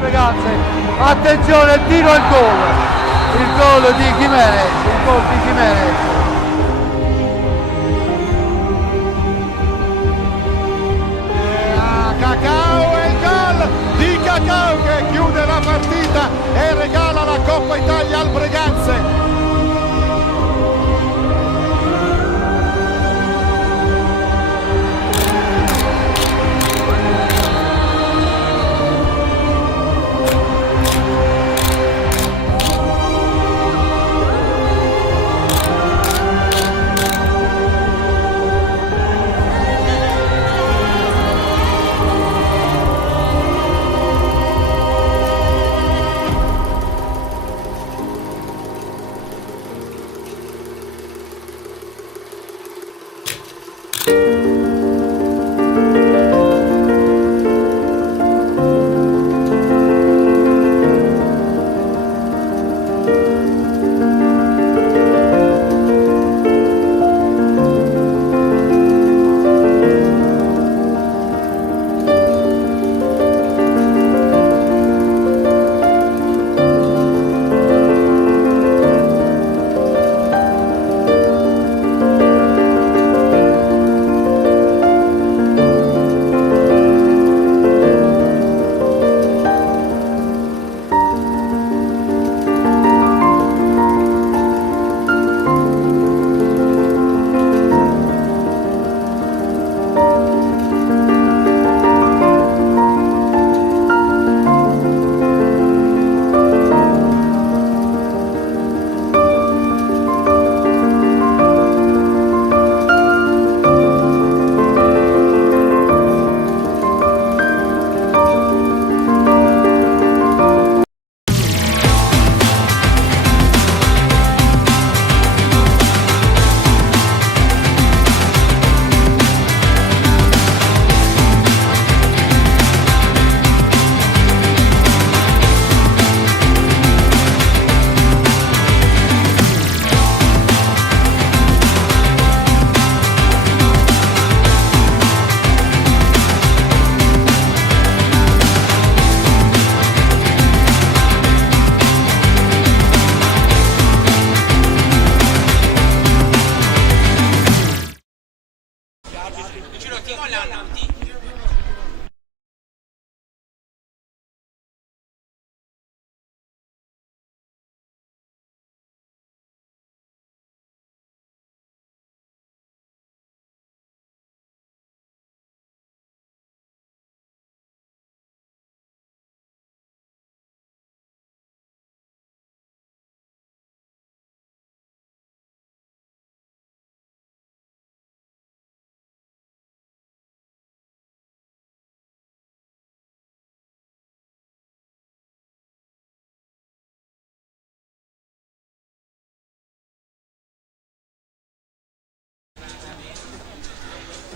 Ragazzi, attenzione, il tiro e il gol di Jimenez, Cacao e il gol di Cacao che chiude la partita e regala la Coppa Italia al Breganze.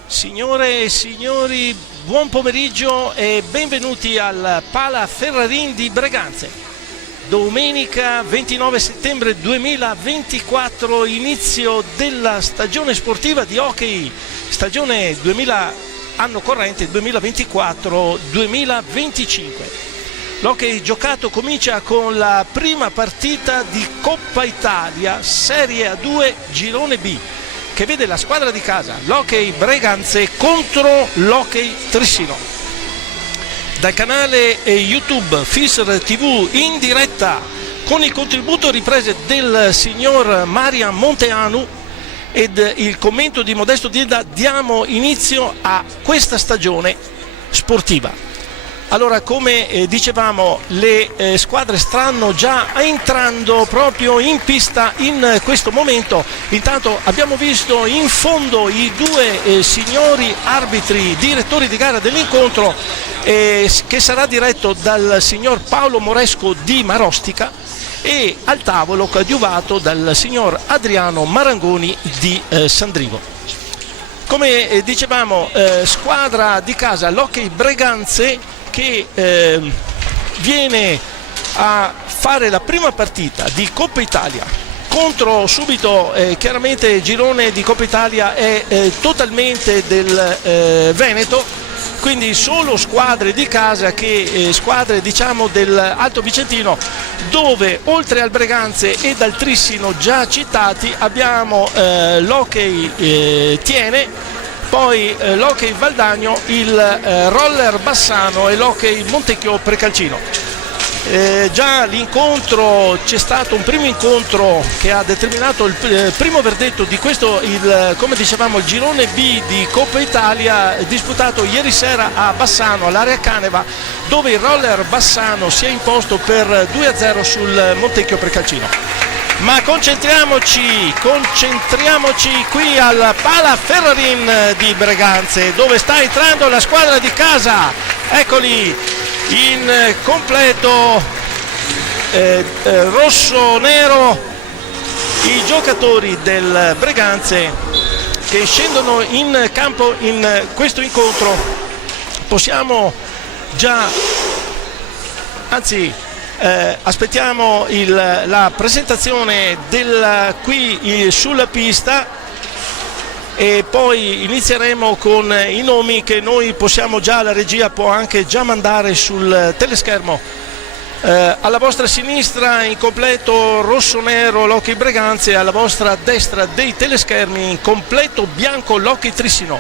Signore e signori, buon pomeriggio e benvenuti al Pala Ferrarin di Breganze. Domenica 29 settembre 2024, inizio della stagione sportiva di hockey, stagione 2000, anno corrente 2024-2025. L'hockey giocato comincia con la prima partita di Coppa Italia Serie A2 Girone B, che vede la squadra di casa, l'Hockey Breganze, contro l'Hockey Trissino. Dal canale YouTube FISR TV in diretta, con il contributo e riprese del signor Marian Monteanu ed il commento di Modesto Dieda, diamo inizio a questa stagione sportiva. Allora, come dicevamo, le squadre stanno già entrando proprio in pista in questo momento. Intanto abbiamo visto in fondo i due signori arbitri, direttori di gara dell'incontro, che sarà diretto dal signor Paolo Moresco di Marostica, e al tavolo coadiuvato dal signor Adriano Marangoni di Sandrigo. Come dicevamo, squadra di casa, l'Hockey Breganze, che viene a fare la prima partita di Coppa Italia L'incontro subito, chiaramente il girone di Coppa Italia è totalmente del Veneto, quindi solo squadre di casa squadre diciamo dell'Alto Vicentino, dove oltre al Breganze e dal Trissino già citati abbiamo l'Hockey Tiene, poi l'Hockey Valdagno, il Roller Bassano e l'Hockey Montecchio Precalcino. Già l'incontro, c'è stato un primo incontro che ha determinato il primo verdetto di questo, come dicevamo, il girone B di Coppa Italia, disputato ieri sera a Bassano, all'area Caneva, dove il Roller Bassano si è imposto per 2-0 sul Montecchio Precalcino. Ma concentriamoci qui al Pala Ferrarin di Breganze, dove sta entrando la squadra di casa. Eccoli in completo rosso-nero i giocatori del Breganze che scendono in campo in questo incontro. Possiamo già, anzi aspettiamo la presentazione qui sulla pista e poi inizieremo con i nomi che noi possiamo già, la regia può anche già mandare sul teleschermo. Alla vostra sinistra in completo rosso-nero l'Hockey Breganze, alla vostra destra dei teleschermi in completo bianco l'Hockey Trissino.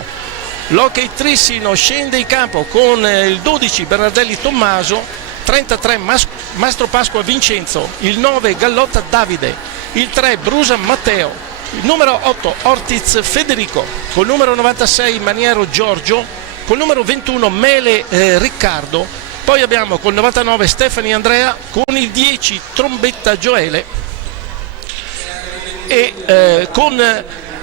L'Hockey Trissino scende in campo con il 12 Bernardelli Tommaso, 33 Mastro Pasqua Vincenzo, il 9 Gallotta Davide, il 3 Brusa Matteo, il numero 8 Ortiz Federico, col numero 96 Maniero Giorgio, col numero 21 Mele Riccardo, poi abbiamo col 99 Stefani Andrea, con il 10 Trombetta Gioele e con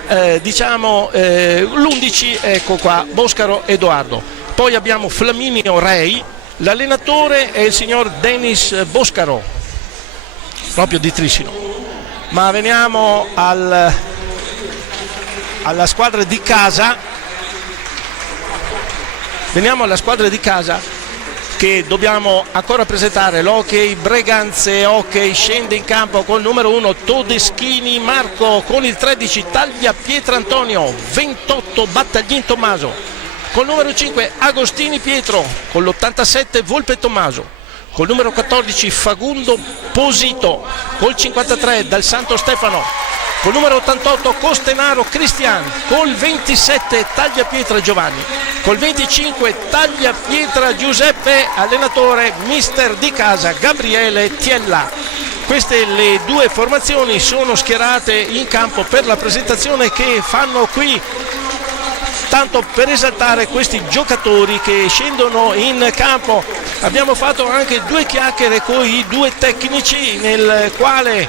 l'11 ecco qua Boscaro Edoardo. Poi abbiamo Flaminio Rei, l'allenatore è il signor Denis Boscaro, proprio di Trissino. Ma veniamo alla squadra di casa. Veniamo alla squadra di casa che dobbiamo ancora presentare. L'Hockey Breganze Hockey scende in campo col numero 1 Todeschini Marco, con il 13 Taglia Pietra Antonio, 28 Battaglin Tommaso, col numero 5 Agostini Pietro, con l'87 Volpe Tommaso, col numero 14 Fagundo Posito, col 53 Dal Santo Stefano, col numero 88 Costenaro Cristian, col 27 Tagliapietra Giovanni, col 25 Tagliapietra Giuseppe, allenatore mister di casa Gabriele Tiella. Queste le due formazioni sono schierate in campo per la presentazione che fanno qui, tanto per esaltare questi giocatori che scendono in campo. Abbiamo fatto anche due chiacchiere con i due tecnici, nel quale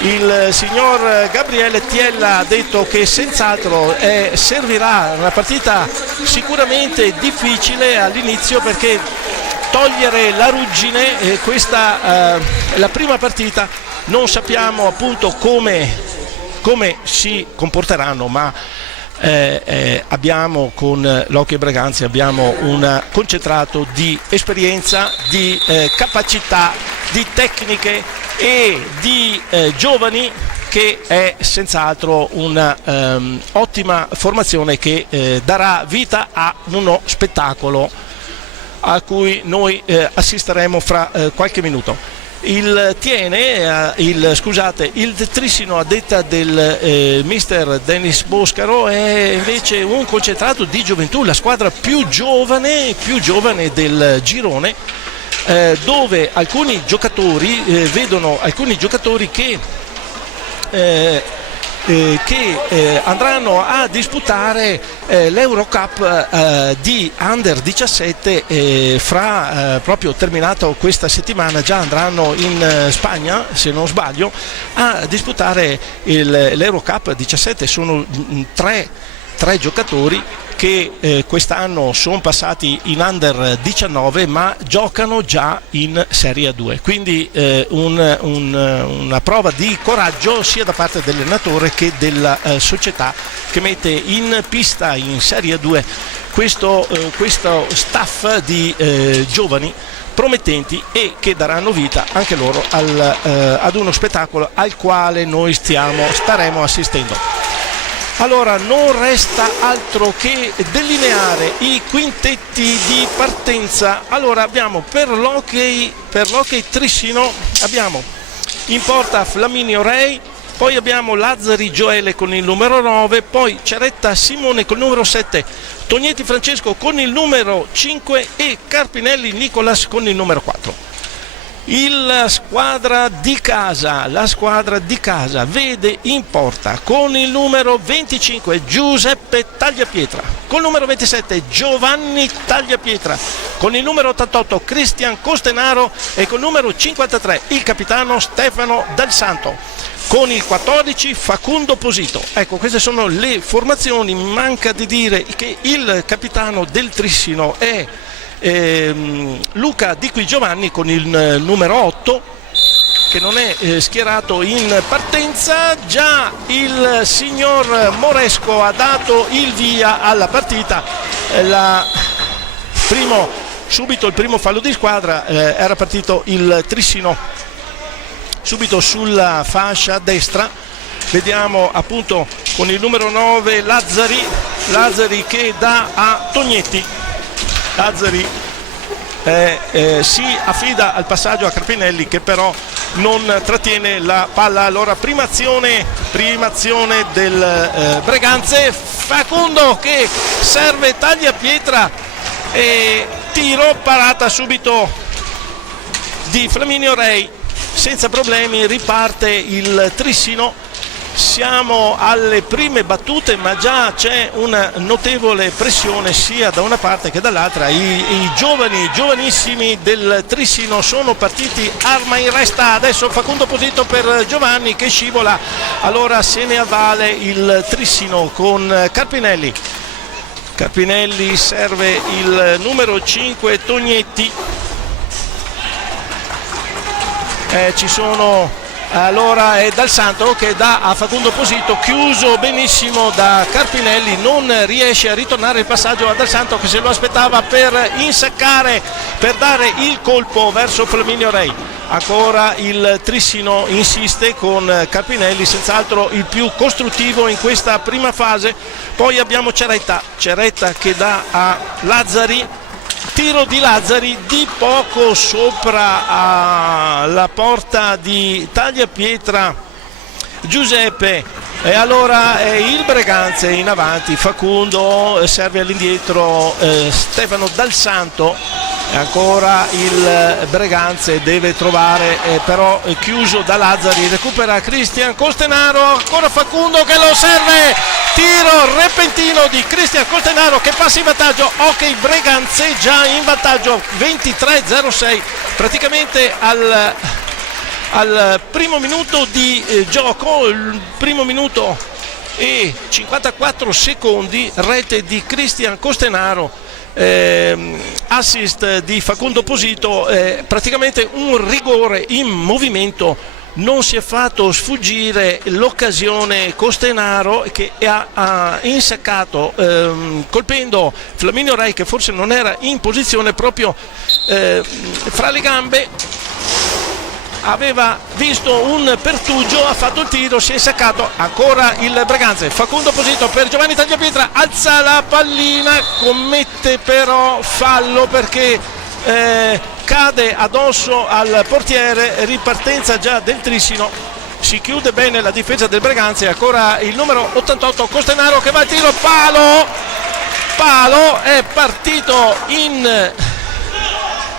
il signor Gabriele Tiella ha detto che senz'altro servirà una partita sicuramente difficile all'inizio, perché togliere la ruggine, questa la prima partita, non sappiamo appunto come si comporteranno, ma abbiamo con l'Hockey Breganze abbiamo un concentrato di esperienza, di capacità, di tecniche e di giovani, che è senz'altro una ottima formazione che darà vita a uno spettacolo a cui noi assisteremo fra qualche minuto. Il Trissino, a detta del mister Denis Boscaro, è invece un concentrato di gioventù, la squadra più giovane del girone, dove alcuni giocatori vedono alcuni giocatori che andranno a disputare l'Eurocup di Under 17 proprio terminato questa settimana. Già andranno in Spagna, se non sbaglio, a disputare l'Eurocup 17. Sono tre giocatori che quest'anno sono passati in Under 19 ma giocano già in Serie 2, quindi una prova di coraggio sia da parte dell'allenatore che della società, che mette in pista in Serie 2 questo staff di giovani promettenti e che daranno vita anche loro ad uno spettacolo al quale noi staremo assistendo. Allora non resta altro che delineare i quintetti di partenza. Allora abbiamo per l'hockey Trissino, abbiamo in porta Flaminio Rei, poi abbiamo Lazzari Gioele con il numero 9, poi Ceretta Simone con il numero 7, Tognetti Francesco con il numero 5 e Carpinelli Nicolas con il numero 4. La squadra di casa vede in porta con il numero 25 Giuseppe Tagliapietra, col numero 27 Giovanni Tagliapietra, con il numero 88 Cristian Costenaro e col numero 53 il capitano Stefano Dal Santo, con il 14 Facundo Posito. Ecco, queste sono le formazioni. Manca di dire che il capitano del Trissino è Luca Di Qui Giovanni con il numero 8, che non è schierato in partenza. Già il signor Moresco ha dato il via alla partita. Subito il primo fallo di squadra, era partito il Trissino subito sulla fascia destra. Vediamo appunto con il numero 9 Lazzari che dà a Tognetti. Lazzari si affida al passaggio a Carpinelli, che però non trattiene la palla. Allora prima azione del Breganze, Facundo che serve Tagliapietra e tiro, parata subito di Flaminio Rei, senza problemi riparte il Trissino. Siamo alle prime battute, ma già c'è una notevole pressione sia da una parte che dall'altra. I giovanissimi del Trissino sono partiti arma in resta. Adesso Facundo Posito per Giovanni che scivola, allora se ne avvale il Trissino con Carpinelli serve il numero 5 Tognetti. Ci sono allora è Dal Santo che dà a Facundo Posito, chiuso benissimo da Carpinelli, non riesce a ritornare il passaggio a Dal Santo, che se lo aspettava per insaccare, per dare il colpo verso Flaminio Rei. Ancora il Trissino insiste con Carpinelli, senz'altro il più costruttivo in questa prima fase. Poi abbiamo Ceretta che dà a Lazzari, tiro di Lazzari di poco sopra la porta di Tagliapietra Giuseppe, e allora il Breganze in avanti, Facundo serve all'indietro Stefano Dal Santo, e ancora il Breganze deve trovare, però chiuso da Lazzari, recupera Cristian Costenaro, ancora Facundo che lo serve, tiro repentino di Cristian Costenaro che passa in vantaggio. Ok, Breganze già in vantaggio 23-06, praticamente al primo minuto di gioco, il primo minuto e 54 secondi, rete di Cristian Costenaro, assist di Facundo Posito, praticamente un rigore in movimento. Non si è fatto sfuggire l'occasione Costenaro, che ha insaccato colpendo Flaminio Rei, che forse non era in posizione, proprio fra le gambe. Aveva visto un pertugio, ha fatto il tiro, si è insaccato. Ancora il Breganze, Facundo Posito per Giovanni Tagliapietra, alza la pallina, commette però fallo perché cade addosso al portiere. Ripartenza già del Trissino, si chiude bene la difesa del Breganze. Ancora il numero 88 Costenaro che va al tiro, palo, è partito in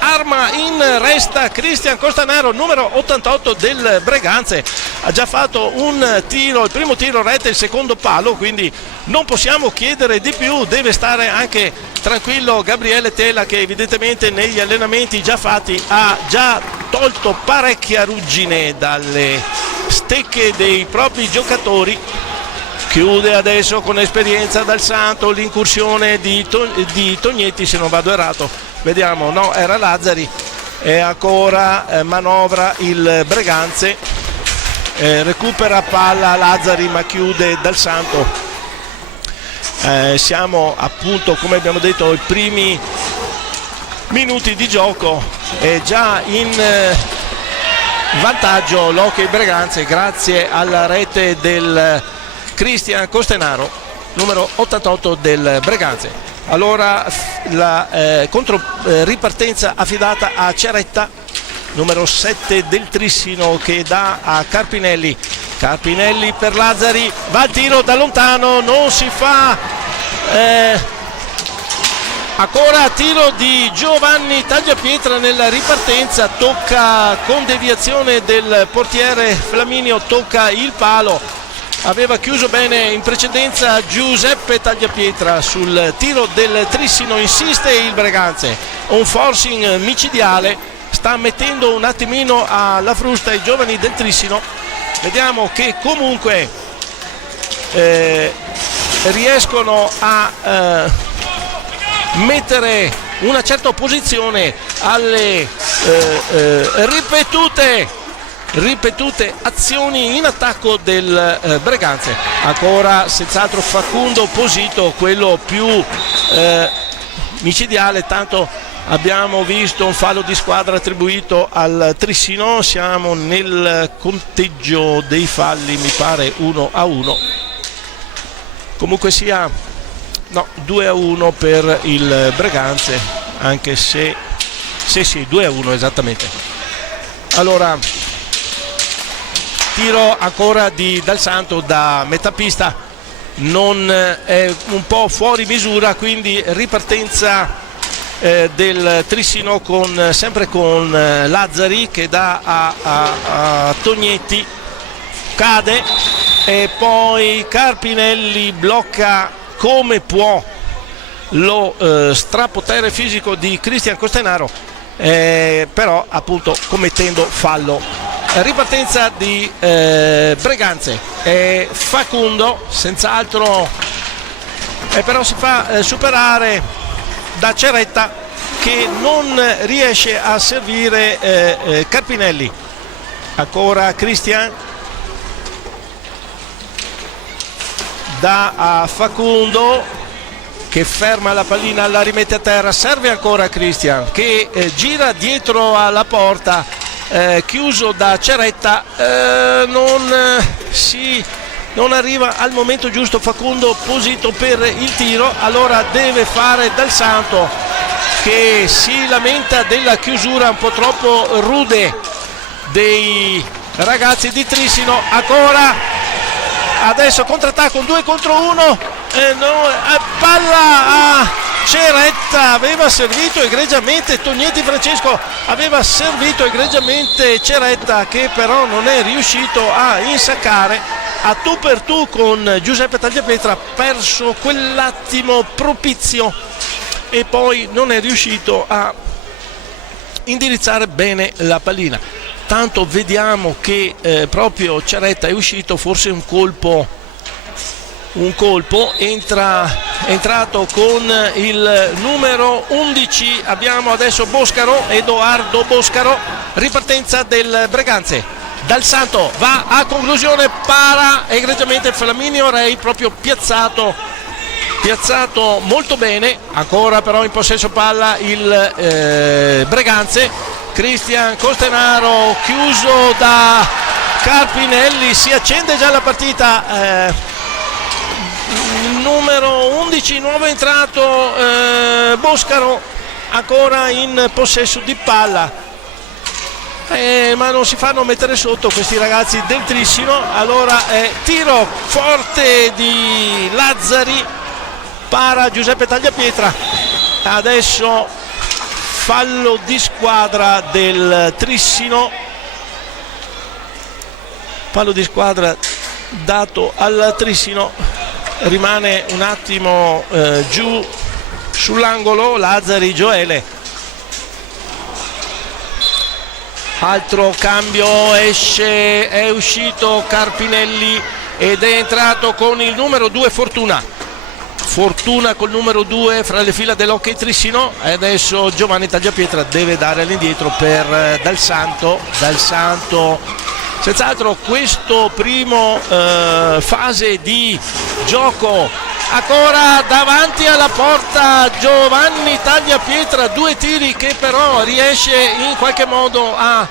arma in resta Cristian Costenaro, numero 88 del Breganze. Ha già fatto un tiro, il primo tiro rete, il secondo palo, quindi non possiamo chiedere di più. Deve stare anche tranquillo Gabriele Tela, che evidentemente negli allenamenti già fatti ha già tolto parecchia ruggine dalle stecche dei propri giocatori. Chiude adesso con esperienza Dal Santo l'incursione di Tognetti, se non vado errato. Vediamo, no, era Lazzari. E ancora manovra il Breganze, recupera palla Lazzari ma chiude Dal Santo. Siamo appunto, come abbiamo detto, ai primi minuti di gioco. è già in vantaggio l'Hockey Breganze grazie alla rete del Cristian Costenaro, numero 88 del Breganze. Allora la ripartenza affidata a Ceretta, numero 7 del Trissino, che dà a Carpinelli. Carpinelli per Lazzari, va al tiro da lontano, non si fa. Ancora tiro di Giovanni Tagliapietra nella ripartenza, tocca con deviazione del portiere Flaminio, tocca il palo. Aveva chiuso bene in precedenza Giuseppe Tagliapietra sul tiro del Trissino, insiste il Breganze, un forcing micidiale, sta mettendo un attimino alla frusta i giovani del Trissino. Vediamo che comunque riescono a mettere una certa opposizione alle ripetute azioni in attacco del Breganze. Ancora senz'altro Facundo Posito, quello più micidiale, tanto abbiamo visto un fallo di squadra attribuito al Trissino. Siamo nel conteggio dei falli, mi pare 1-1, comunque sia 2-1 per il Breganze, anche se sì 2-1 esattamente. Allora tiro ancora di Dal Santo da metà pista, non è un po' fuori misura, quindi ripartenza del Trissino sempre con Lazzari che dà a Tognetti, cade, e poi Carpinelli blocca come può lo strapotere fisico di Cristian Costenaro, però appunto commettendo fallo. Ripartenza di Breganze, Facundo senz'altro, però si fa superare da Ceretta, che non riesce a servire Carpinelli. Ancora Cristian, dà a Facundo che ferma la pallina, la rimette a terra, serve ancora Cristian che gira dietro alla porta, chiuso da Ceretta, non arriva al momento giusto Facundo Posito per il tiro. Allora deve fare Dal Santo, che si lamenta della chiusura un po' troppo rude dei ragazzi di Trissino. Ancora adesso contrattacco, un 2 contro 1, palla a Ceretta, aveva servito egregiamente Tognetti Francesco, aveva servito egregiamente Ceretta, che però non è riuscito a insaccare. A tu per tu con Giuseppe Tagliapietra, perso quell'attimo propizio e poi non è riuscito a indirizzare bene la pallina. Tanto vediamo che proprio Ceretta è uscito, forse un colpo entrato con il numero 11. Abbiamo adesso Boscaro, Edoardo Boscaro. Ripartenza del Breganze. Dal Santo va a conclusione, para egregiamente Flaminio Rei, proprio piazzato molto bene. Ancora però in possesso palla il Breganze. Cristian Costenaro, chiuso da Carpinelli, si accende già la partita. Numero 11 nuovo entrato, Boscaro, ancora in possesso di palla, ma non si fanno mettere sotto questi ragazzi del Trissino. Allora tiro forte di Lazzari, para Giuseppe Tagliapietra. Adesso fallo di squadra del Trissino, fallo di squadra dato al Trissino. Rimane un attimo giù sull'angolo Lazzari Gioele. Altro cambio, è uscito Carpinelli ed è entrato con il numero 2 Fortuna col numero 2 fra le fila dell'Hockey Trissino. E adesso Giovanni Tagliapietra deve dare all'indietro per Dal Santo. Senz'altro questo primo fase di gioco ancora davanti alla porta Giovanni Tagliapietra, 2 tiri che però riesce in qualche modo a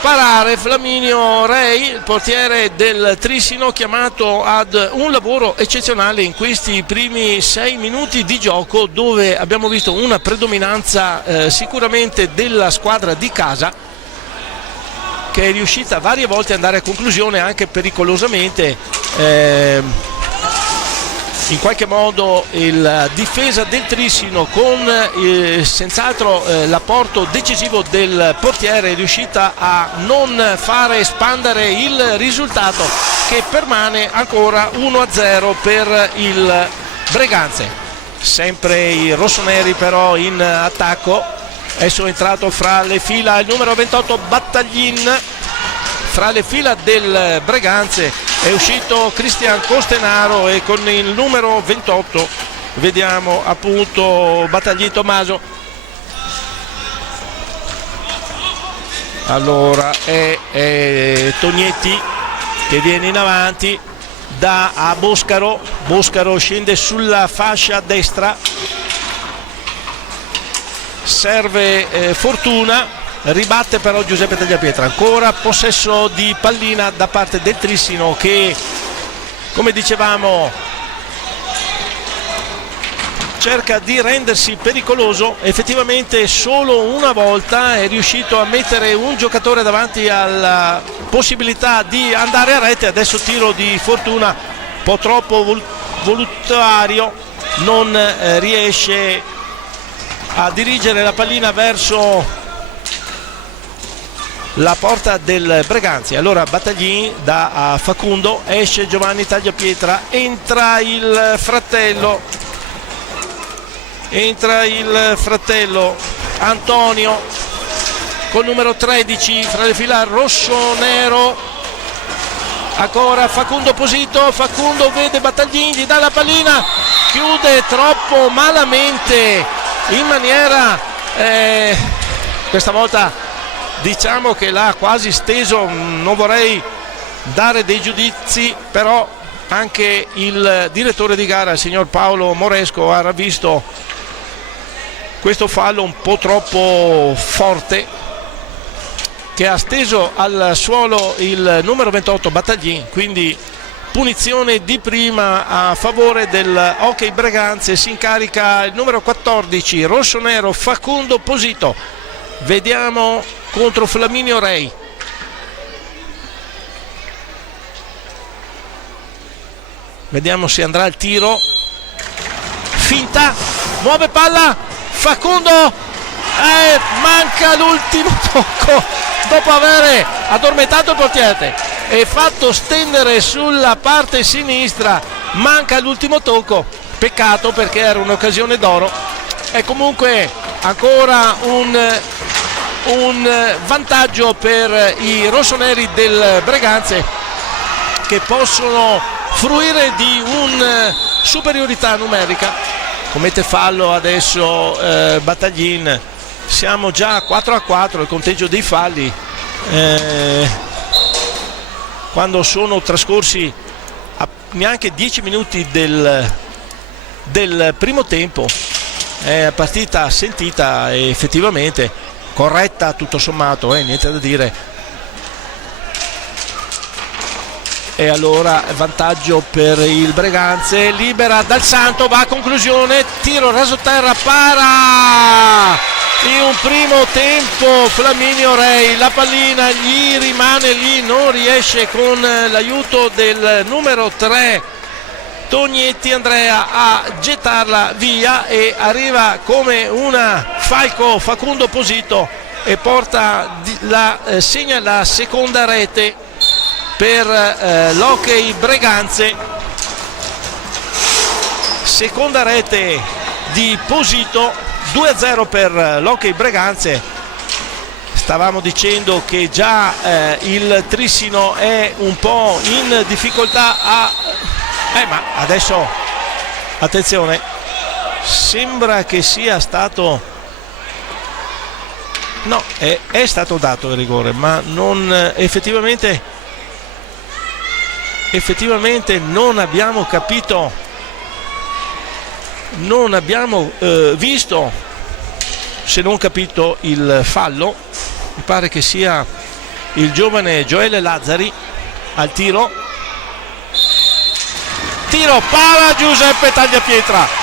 parare Flaminio Rei, il portiere del Trissino, chiamato ad un lavoro eccezionale in questi primi 6 minuti di gioco, dove abbiamo visto una predominanza sicuramente della squadra di casa, che è riuscita varie volte ad andare a conclusione anche pericolosamente. In qualche modo la difesa del Trissino, con senz'altro l'apporto decisivo del portiere, è riuscita a non fare espandere il risultato, che permane ancora 1-0 per il Breganze. Sempre i rossoneri però in attacco. Adesso è entrato fra le fila il numero 28 Battaglin, fra le fila del Breganze è uscito Cristian Costenaro, e con il numero 28 vediamo appunto Battaglin Tommaso. Allora è Tognetti che viene in avanti, dà a Boscaro, Boscaro scende sulla fascia destra, serve Fortuna, ribatte però Giuseppe Tagliapietra. Ancora possesso di pallina da parte del Trissino, che, come dicevamo, cerca di rendersi pericoloso. Effettivamente solo una volta è riuscito a mettere un giocatore davanti alla possibilità di andare a rete. Adesso tiro di Fortuna, un po' troppo volontario, non riesce a dirigere la pallina verso la porta del Breganze. Allora Battaglin dà a Facundo, esce Giovanni Tagliapietra, entra il fratello Antonio col numero 13 fra le fila rosso-nero. Ancora Facundo Posito, Facundo vede Battaglin, gli dà la pallina, chiude troppo malamente, in maniera questa volta diciamo che l'ha quasi steso. Non vorrei dare dei giudizi, però anche il direttore di gara, il signor Paolo Moresco, ha visto questo fallo un po' troppo forte, che ha steso al suolo il numero 28 Battaglin, quindi punizione di prima a favore del Hockey Breganze. Si incarica il numero 14 rossonero Facundo Posito. Vediamo contro Flaminio Rei. Vediamo se andrà il tiro. Finta, muove palla, Facundo, manca l'ultimo tocco dopo aver addormentato il portiere e fatto stendere sulla parte sinistra. Manca l'ultimo tocco, peccato perché era un'occasione d'oro. È comunque ancora un vantaggio per i rossoneri del Breganze, che possono fruire di una superiorità numerica. Commette fallo adesso Battaglin. Siamo già a 4-4 il conteggio dei falli, quando sono trascorsi neanche 10 minuti del primo tempo. È partita sentita e effettivamente corretta tutto sommato, niente da dire. E allora vantaggio per il Breganze, libera Dal Santo, va a conclusione, tiro raso terra, para in un primo tempo Flaminio Rei, la pallina gli rimane lì, non riesce con l'aiuto del numero 3 Tognetti Andrea a gettarla via, e arriva come una falco Facundo Posito e segna la seconda rete per l'Hockey Breganze. Seconda rete di Posito, 2-0 per l'Hockey Breganze. Stavamo dicendo che già il Trissino è un po' in difficoltà ma adesso attenzione, sembra che sia stato, no, è stato dato il rigore, ma non effettivamente effettivamente non abbiamo capito, non abbiamo visto, se non capito, il fallo. Mi pare che sia il giovane Gioele Lazzari al tiro, para Giuseppe Tagliapietra,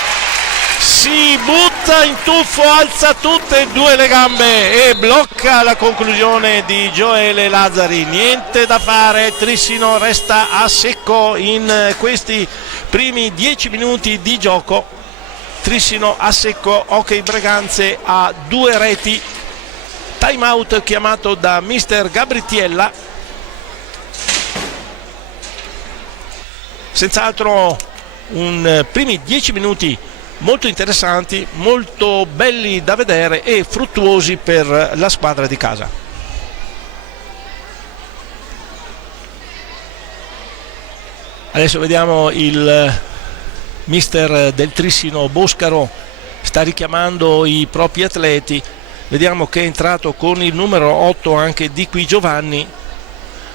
si butta in tuffo, alza tutte e due le gambe e blocca la conclusione di Gioele Lazzari. Niente da fare, Trissino resta a secco in questi primi 10 minuti di gioco. Trissino a secco, Hockey Breganze a 2 reti. Time out chiamato da mister Gabritiella. Senz'altro primi 10 minuti molto interessanti, molto belli da vedere e fruttuosi per la squadra di casa. Adesso vediamo il mister del Trissino Boscaro sta richiamando i propri atleti. Vediamo che è entrato con il numero 8 anche Di Qui Giovanni,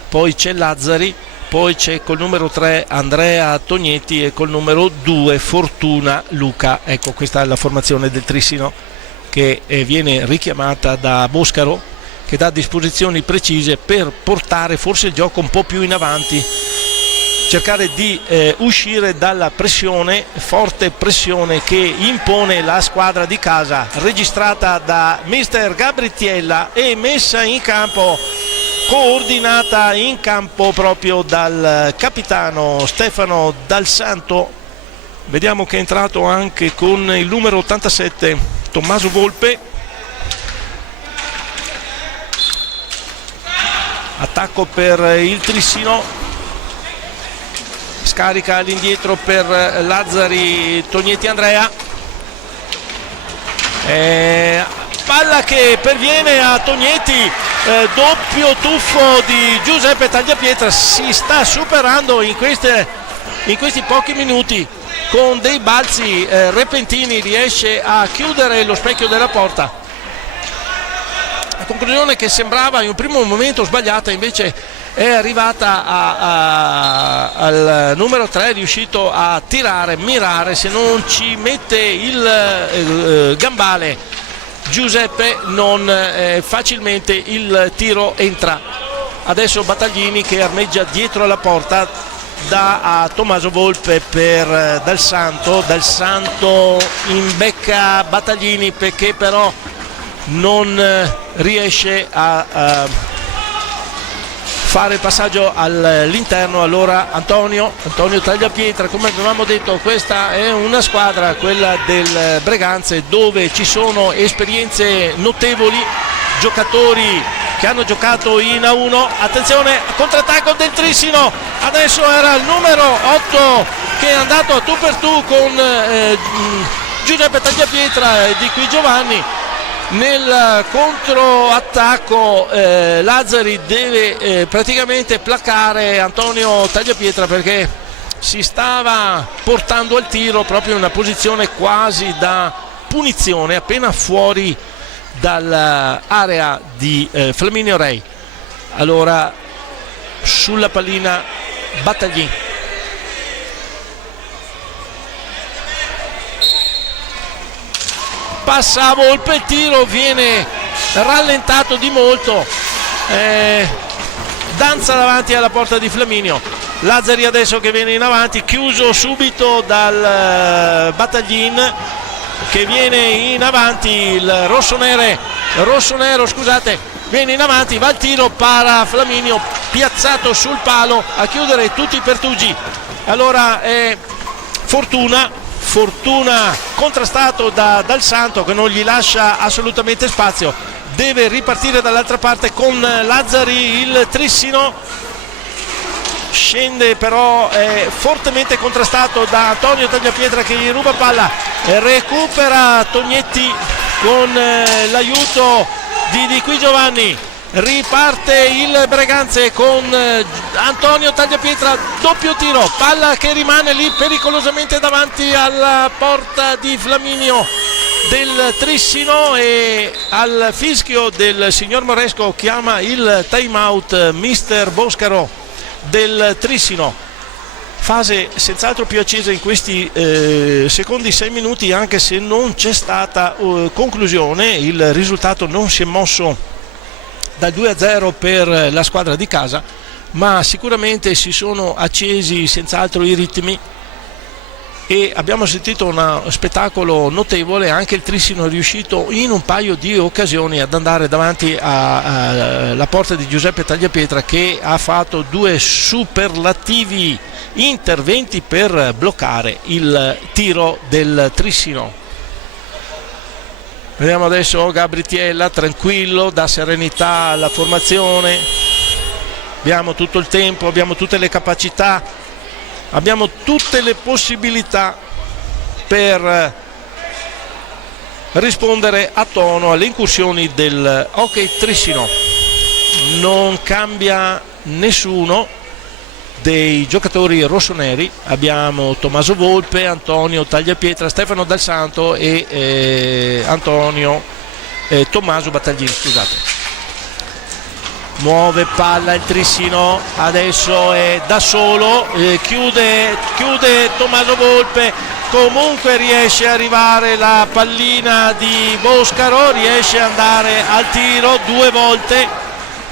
poi c'è Lazzari, poi c'è col numero 3 Andrea Tognetti e col numero 2 Fortuna Luca. Ecco, questa è la formazione del Trissino che viene richiamata da Boscaro, che dà disposizioni precise per portare forse il gioco un po' più in avanti, cercare di uscire dalla pressione, forte pressione che impone la squadra di casa, registrata da mister Gabritiella e messa in campo, coordinata in campo proprio dal capitano Stefano Dal Santo. Vediamo che è entrato anche con il numero 87 Tommaso Volpe. Attacco per il Trissino, scarica all'indietro per Lazzari, Tognetti Andrea, palla che perviene a Tognetti, doppio tuffo di Giuseppe Tagliapietra. Si sta superando in questi pochi minuti con dei balzi repentini, riesce a chiudere lo specchio della porta. La conclusione che sembrava in un primo momento sbagliata invece è arrivata al numero 3, è riuscito a tirare, mirare. Se non ci mette il gambale Giuseppe, non facilmente il tiro entra. Adesso Battaglini che armeggia dietro la porta, dà a Tommaso Volpe per Dal Santo imbecca Battaglini, perché però non riesce a fare il passaggio all'interno. Allora Antonio Tagliapietra, come avevamo detto, questa è una squadra, quella del Breganze, dove ci sono esperienze notevoli, giocatori che hanno giocato in A1. Attenzione, contrattacco del Trissino, adesso era il numero 8 che è andato a tu per tu con Giuseppe Tagliapietra e Di Qui Giovanni. Nel controattacco Lazzari deve praticamente placare Antonio Tagliapietra, perché si stava portando al tiro proprio in una posizione quasi da punizione, appena fuori dall'area di Flaminio Rei. Allora sulla pallina Battaglini, passa a Volpe, il tiro viene rallentato di molto, danza davanti alla porta di Flaminio. Lazzari adesso che viene in avanti, chiuso subito dal Battaglin, che viene in avanti, il rossonero scusate, viene in avanti, va al tiro, para Flaminio, piazzato sul palo a chiudere tutti i pertugi. Allora Fortuna contrastato da Dal Santo, che non gli lascia assolutamente spazio, deve ripartire dall'altra parte con Lazzari. Il Trissino scende, però è fortemente contrastato da Antonio Tagliapietra che gli ruba palla, recupera Tognetti con l'aiuto di Qui Giovanni. Riparte il Breganze con Antonio Tagliapietra, doppio tiro, palla che rimane lì pericolosamente davanti alla porta di Flaminio del Trissino, e al fischio del signor Moresco chiama il time out mister Boscaro del Trissino. Fase senz'altro più accesa in questi secondi 6 minuti, anche se non c'è stata conclusione. Il risultato non si è mosso dal 2-0 per la squadra di casa, ma sicuramente si sono accesi senz'altro i ritmi e abbiamo sentito uno spettacolo notevole. Anche il Trissino è riuscito in un paio di occasioni ad andare davanti alla porta di Giuseppe Tagliapietra, che ha fatto 2 superlativi interventi per bloccare il tiro del Trissino. Vediamo adesso Gabritiella tranquillo, dà serenità alla formazione. Abbiamo tutto il tempo, abbiamo tutte le capacità, abbiamo tutte le possibilità per rispondere a tono alle incursioni del Hockey Trissino. Non cambia nessuno dei giocatori rossoneri, abbiamo Tommaso Volpe, Antonio Tagliapietra, Stefano Dal Santo e Tommaso Battaglini, scusate. Muove palla il Trissino, adesso è da solo, chiude Tommaso Volpe, comunque riesce a arrivare la pallina di Boscaro, riesce ad andare al tiro 2 volte,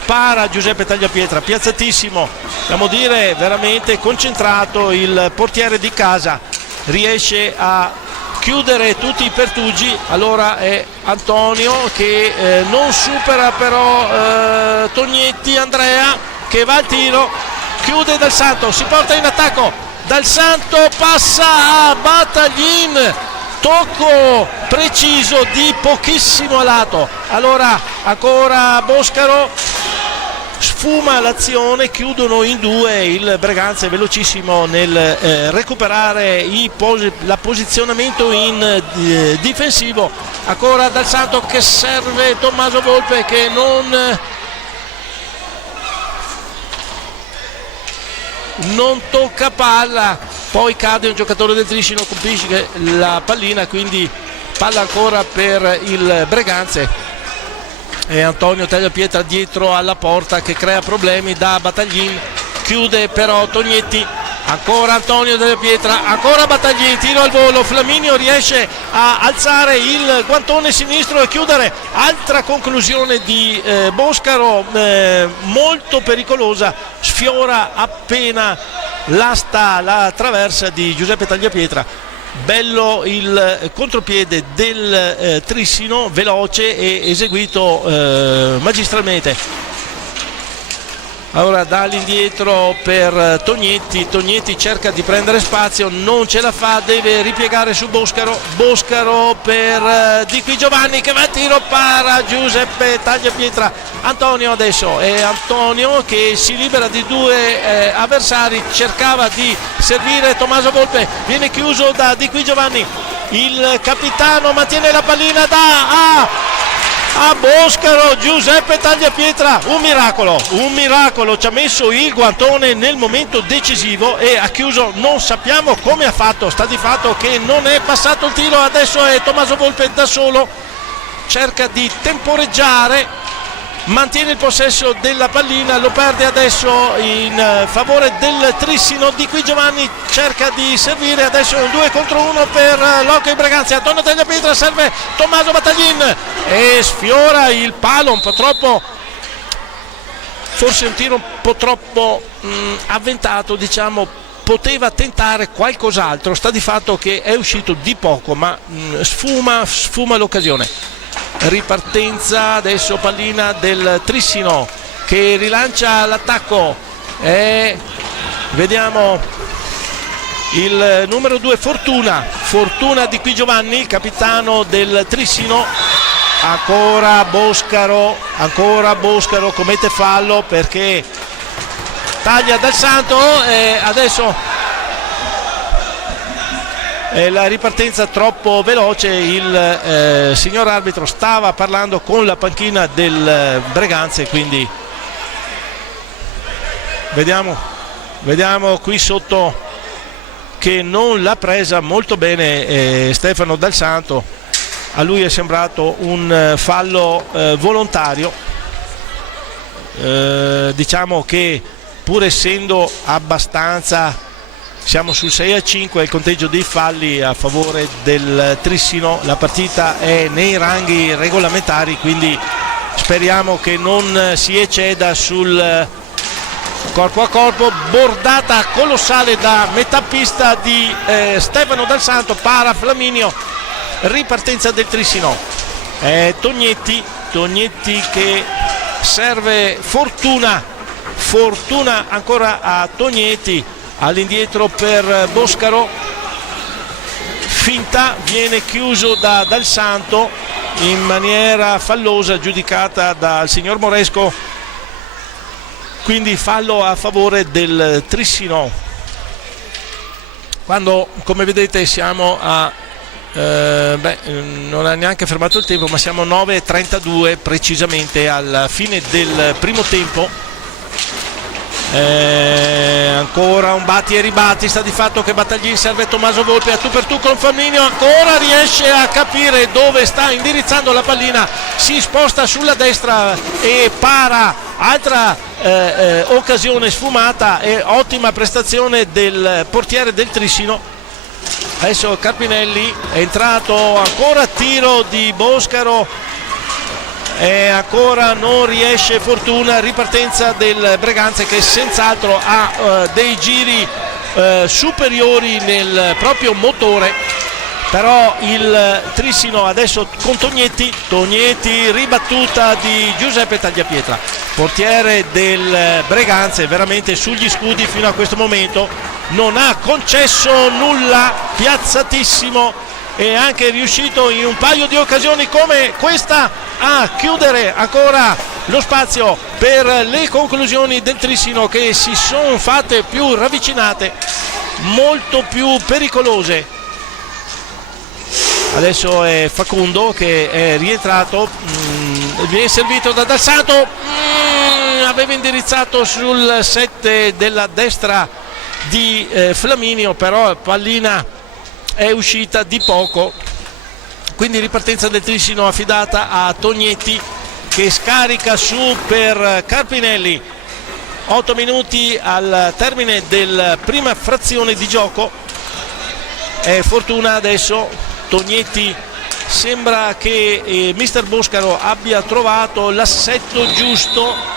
para Giuseppe Tagliapietra, piazzatissimo, dobbiamo dire veramente concentrato il portiere di casa, riesce a chiudere tutti i pertugi. Allora è Antonio che non supera però Tognetti, Andrea che va al tiro, chiude Dal Santo, si porta in attacco, Dal Santo passa a Battaglin, tocco preciso di pochissimo a lato. Allora ancora Boscaro, sfuma l'azione, chiudono in 2, il Breganze è velocissimo nel recuperare la posizionamento in difensivo. Ancora Dal Santo che serve Tommaso Volpe che non tocca palla, poi cade un giocatore del Trissino, colpisce la pallina, quindi palla ancora per il Breganze. E Antonio Tagliapietra dietro alla porta che crea problemi da Battaglin, chiude però Tognetti, ancora Antonio Tagliapietra, ancora Battaglin, tiro al volo, Flaminio riesce a alzare il guantone sinistro e chiudere, altra conclusione di Boscaro molto pericolosa, sfiora appena l'asta, la traversa di Giuseppe Tagliapietra. Bello il contropiede del Trissino, veloce e eseguito magistralmente. Ora dall'indietro per Tognetti, Tognetti cerca di prendere spazio, non ce la fa, deve ripiegare su Boscaro, Boscaro per Di Qui Giovanni che va a tiro, para Giuseppe Tagliapietra. Antonio adesso, è Antonio che si libera di 2 avversari, cercava di servire Tommaso Volpe, viene chiuso da Di Qui Giovanni, il capitano mantiene la pallina, a Boscaro, Giuseppe Tagliapietra, un miracolo, ci ha messo il guantone nel momento decisivo e ha chiuso, non sappiamo come ha fatto, sta di fatto che non è passato il tiro. Adesso è Tommaso Volpe da solo, cerca di temporeggiare, mantiene il possesso della pallina, lo perde adesso in favore del Trissino. Di Qui Giovanni cerca di servire, adesso è un 2 contro 1 per l'Hockey Breganze. Antonio Tagliapietra serve Tommaso Battaglin e sfiora il palo, un po' troppo, forse un tiro un po' troppo avventato, diciamo, poteva tentare qualcos'altro, sta di fatto che è uscito di poco, ma sfuma l'occasione. Ripartenza adesso, pallina del Trissino che rilancia l'attacco e vediamo il numero 2 Fortuna Di Qui Giovanni, il capitano del Trissino. Ancora Boscaro commette fallo perché taglia Dal Santo e adesso la ripartenza troppo veloce. Il signor arbitro stava parlando con la panchina del Breganze, quindi vediamo qui sotto che non l'ha presa molto bene Stefano Dal Santo, a lui è sembrato un fallo volontario, diciamo che pur essendo abbastanza siamo sul 6-5, il conteggio dei falli a favore del Trissino. La partita è nei ranghi regolamentari, quindi speriamo che non si ecceda sul corpo a corpo. Bordata colossale da metà pista di Stefano Dal Santo, para Flaminio, ripartenza del Trissino. Tognetti che serve fortuna ancora a Tognetti, all'indietro per Boscaro, finta, viene chiuso da Dal Santo in maniera fallosa, giudicata dal signor Moresco, quindi fallo a favore del Trissino, quando, come vedete, siamo a non ha neanche fermato il tempo, ma siamo a 9:32 precisamente alla fine del primo tempo. Ancora un batti e ribatti, sta di fatto che Battaglini serve Tommaso Volpe a tu per tu con Flaminio, ancora riesce a capire dove sta indirizzando la pallina, si sposta sulla destra e para. Altra occasione sfumata e ottima prestazione del portiere del Trissino. Adesso Carpinelli è entrato, ancora tiro di Boscaro e ancora non riesce fortuna. Ripartenza del Breganze, che senz'altro ha dei giri superiori nel proprio motore, però il Trissino adesso con Tognetti, ribattuta di Giuseppe Tagliapietra, portiere del Breganze, veramente sugli scudi fino a questo momento, non ha concesso nulla, piazzatissimo, e anche riuscito in un paio di occasioni come questa a chiudere ancora lo spazio per le conclusioni del Trissino, che si sono fatte più ravvicinate, molto più pericolose. Adesso è Facundo che è rientrato, viene servito da Dal Santo, aveva indirizzato sul 7 della destra di Flaminio, però pallina è uscita di poco, quindi ripartenza del Trissino affidata a Tognetti, che scarica su per Carpinelli. 8 minuti al termine della prima frazione di gioco. È fortuna adesso Tognetti, sembra che mister Boscaro abbia trovato l'assetto giusto.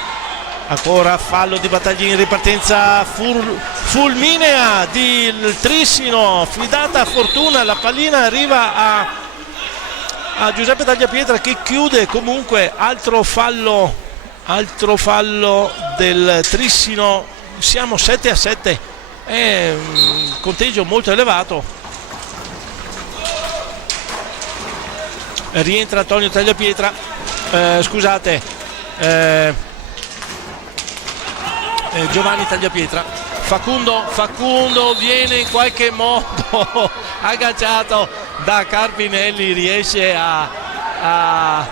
Ancora fallo di Battaglini, ripartenza fulminea del Trissino, fidata a fortuna, la pallina arriva a Giuseppe Tagliapietra, che chiude comunque. Altro fallo del Trissino, siamo 7-7, è un conteggio molto elevato. Rientra Antonio Tagliapietra, Giovanni Tagliapietra. Facundo viene in qualche modo agganciato da Carpinelli, riesce a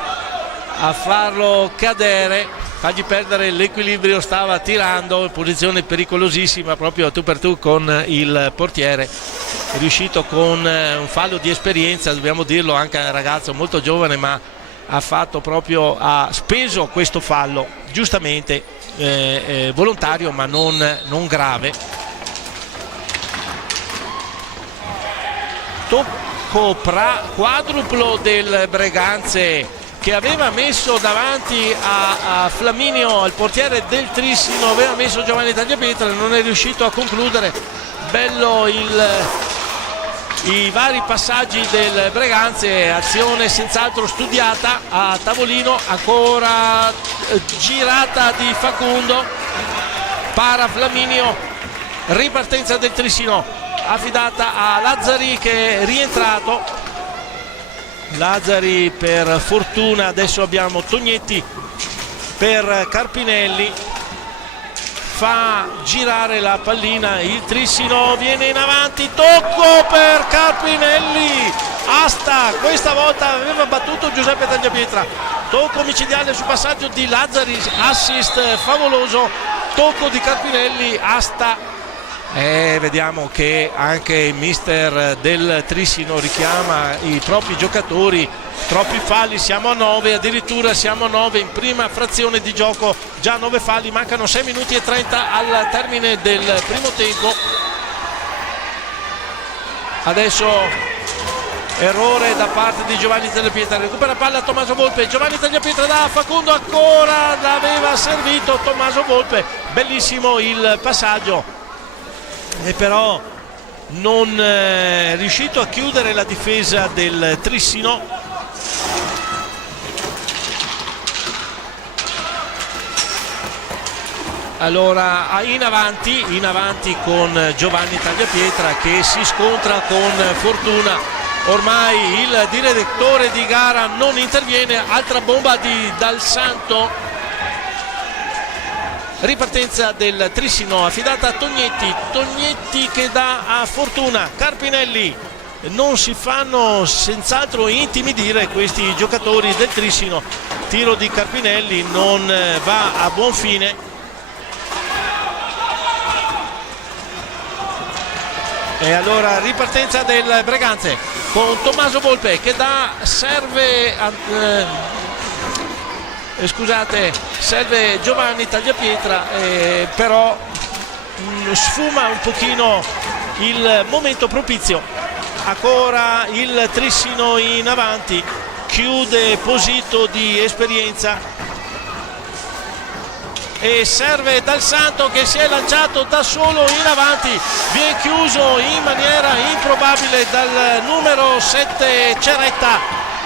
farlo cadere, fargli perdere l'equilibrio, stava tirando in posizione pericolosissima proprio a tu per tu con il portiere. È riuscito con un fallo di esperienza, dobbiamo dirlo, anche un ragazzo molto giovane, ma ha speso questo fallo giustamente, volontario ma non grave. Tocco quadruplo del Breganze, che aveva messo davanti a Flaminio, al portiere del Trissino, aveva messo Giovanni Tagliapietra, non è riuscito a concludere. Bello i vari passaggi del Breganze, azione senz'altro studiata a tavolino. Ancora girata di Facundo, para Flaminio, ripartenza del Trissino affidata a Lazzari, che è rientrato. Lazzari per fortuna. Adesso abbiamo Tognetti per Carpinelli, fa girare la pallina, il Trissino viene in avanti, tocco per Carpinelli, asta, questa volta aveva battuto Giuseppe Tagliapietra, tocco micidiale sul passaggio di Lazzari, assist favoloso, tocco di Carpinelli, asta. Vediamo che anche il mister del Trissino richiama i propri giocatori, troppi falli, siamo a 9, addirittura siamo a 9 in prima frazione di gioco, già 9 falli, mancano 6 minuti e 30 al termine del primo tempo. Adesso errore da parte di Giovanni Tagliapietra, recupera palla Tommaso Volpe, Giovanni Tagliapietra da Facundo, ancora l'aveva servito Tommaso Volpe, bellissimo il passaggio, e però non è riuscito a chiudere la difesa del Trissino. Allora in avanti con Giovanni Tagliapietra che si scontra con Fortuna. Ormai il direttore di gara non interviene, altra bomba di Dal Santo. Ripartenza del Trissino affidata a Tognetti che dà a Fortuna. Carpinelli, non si fanno senz'altro intimidire questi giocatori del Trissino. Tiro di Carpinelli non va a buon fine. E allora ripartenza del Breganze con Tommaso Volpe che serve Giovanni Tagliapietra, però sfuma un pochino il momento propizio. Ancora il Trissino in avanti, chiude Posito di esperienza e serve Dal Santo che si è lanciato da solo in avanti, viene chiuso in maniera improbabile dal numero 7 Ceretta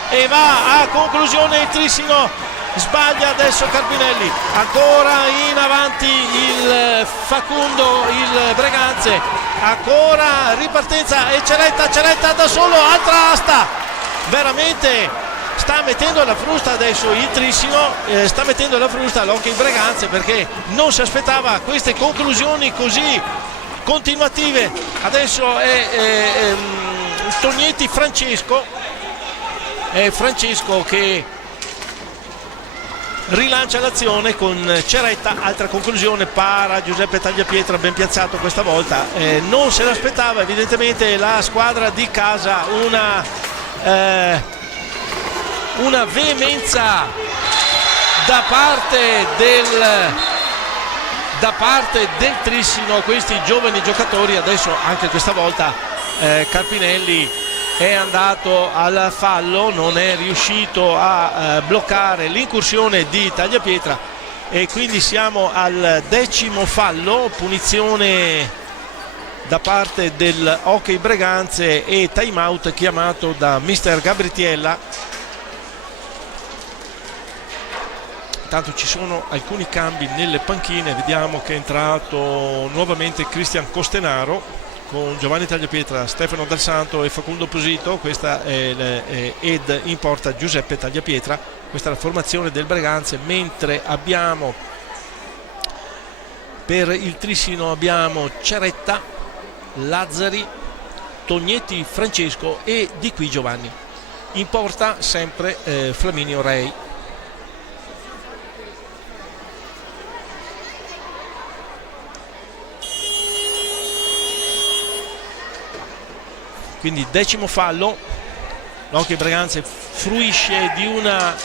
e va a conclusione il Trissino. Sbaglia adesso Carpinelli, ancora in avanti il Facundo, il Breganze, ancora ripartenza e Ceretta da solo, altra asta, veramente sta mettendo la frusta adesso il Trissino, sta mettendo la frusta all'Hockey Breganze, perché non si aspettava queste conclusioni così continuative. Adesso è Tognetti Francesco, è Francesco che rilancia l'azione con Ceretta, altra conclusione para Giuseppe Tagliapietra, ben piazzato questa volta, non se l'aspettava evidentemente la squadra di casa, una veemenza da parte del Trissino, questi giovani giocatori. Adesso anche questa volta Carpinelli è andato al fallo, non è riuscito a bloccare l'incursione di Tagliapietra e quindi siamo al 10° fallo, punizione da parte del Hockey Breganze e time out chiamato da mister Gabritiella. Intanto ci sono alcuni cambi nelle panchine, vediamo che è entrato nuovamente Cristian Costenaro con Giovanni Tagliapietra, Stefano Dal Santo e Facundo Posito. Questa è ed in porta Giuseppe Tagliapietra. Questa è la formazione del Breganze, mentre abbiamo per il Trissino abbiamo Ceretta, Lazzari, Tognetti Francesco e di qui Giovanni. In porta sempre Flaminio Rei. Quindi 10° fallo, l'Hockey Breganze fruisce di una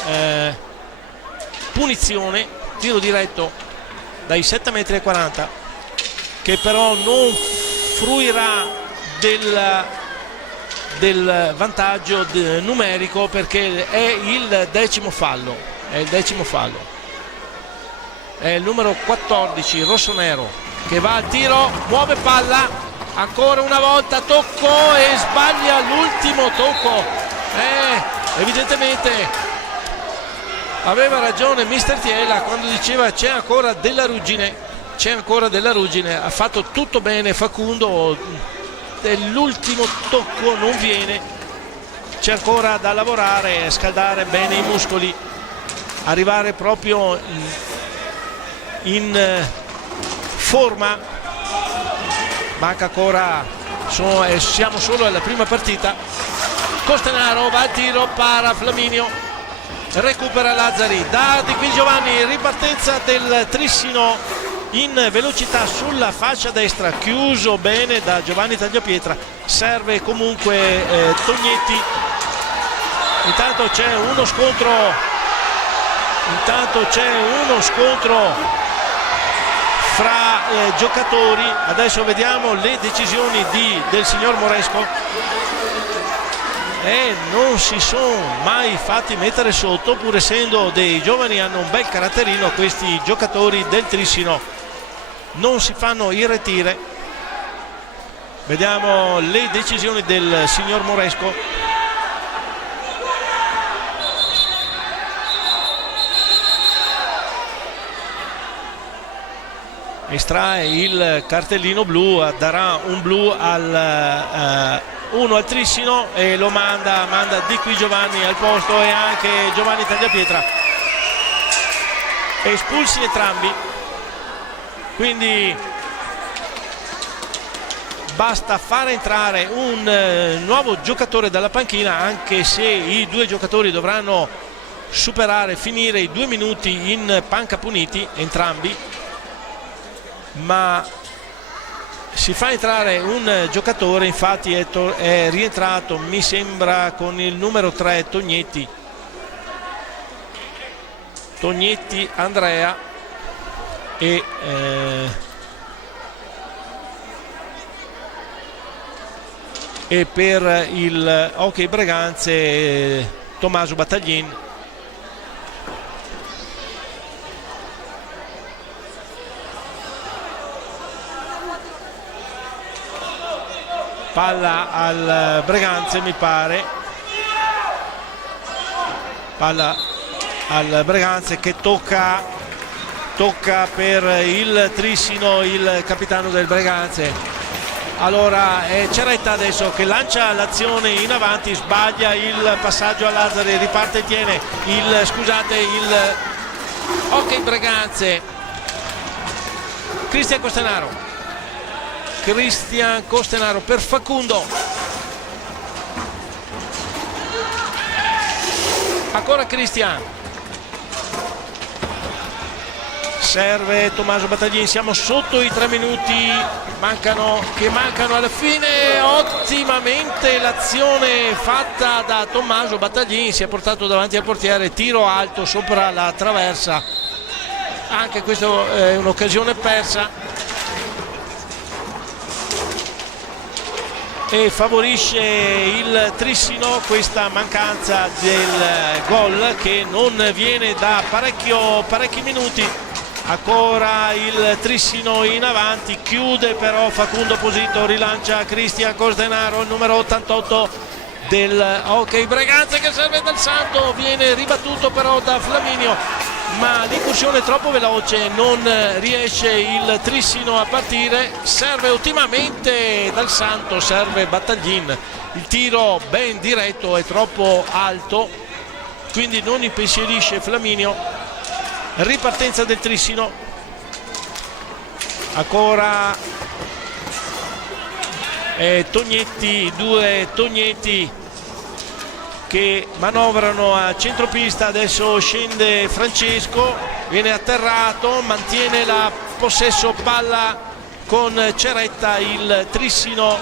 punizione, tiro diretto dai 7,40 metri, che però non fruirà del vantaggio numerico, perché è il 10° fallo, è il numero 14 rossonero che va al tiro, muove palla. Ancora una volta tocco e sbaglia l'ultimo tocco. Evidentemente aveva ragione mister Tiela quando diceva c'è ancora della ruggine, ha fatto tutto bene Facundo, l'ultimo tocco non viene, c'è ancora da lavorare, scaldare bene i muscoli, arrivare proprio in forma. Manca ancora, siamo solo alla prima partita. Costenaro va al tiro, para Flaminio, recupera Lazzari, da di qui Giovanni, ripartenza del Trissino in velocità sulla fascia destra, chiuso bene da Giovanni Tagliapietra, serve comunque Tognetti. Intanto c'è uno scontro fra giocatori. Adesso vediamo le decisioni del signor Moresco. e non si sono mai fatti mettere sotto, pur essendo dei giovani, hanno un bel caratterino questi giocatori del Trissino, non si fanno irretire. Vediamo le decisioni del signor Moresco. Estrae il cartellino blu, darà un blu al 1 al Trissino e lo manda di qui Giovanni al posto, e anche Giovanni Tagliapietra. Espulsi entrambi, quindi basta fare entrare un nuovo giocatore dalla panchina, anche se i due giocatori dovranno finire i 2 minuti in panca puniti entrambi, ma si fa entrare un giocatore. Infatti è rientrato, mi sembra, con il numero 3 Tognetti Andrea, e per il Hockey Breganze Tommaso Battaglin. Palla al Breganze, mi pare, palla al Breganze, che tocca per il Trissino il capitano del Breganze. Allora è Ceretta adesso che lancia l'azione in avanti, sbaglia il passaggio a Lazzari, riparte e tiene il Hockey Breganze. Cristian Costenaro per Facundo, ancora Cristian, serve Tommaso Battaglin. Siamo sotto i 3 minuti che mancano alla fine. Ottimamente l'azione fatta da Tommaso Battaglin, si è portato davanti al portiere, tiro alto sopra la traversa, anche questa è un'occasione persa, e favorisce il Trissino questa mancanza del gol, che non viene da parecchi minuti. Ancora il Trissino in avanti, chiude però Facundo Posito, rilancia Cristian Costenaro, il numero 88 del Hockey Breganze, che serve dal Santo, viene ribattuto però da Flaminio, ma l'incursione è troppo veloce, non riesce il Trissino a partire. Serve ottimamente dal Santo, serve Battaglin, il tiro ben diretto è troppo alto, quindi non impensierisce Flaminio. Ripartenza del Trissino, ancora due Tognetti che manovrano a centropista. Adesso scende Francesco, viene atterrato, mantiene la possesso palla con Ceretta il Trissino.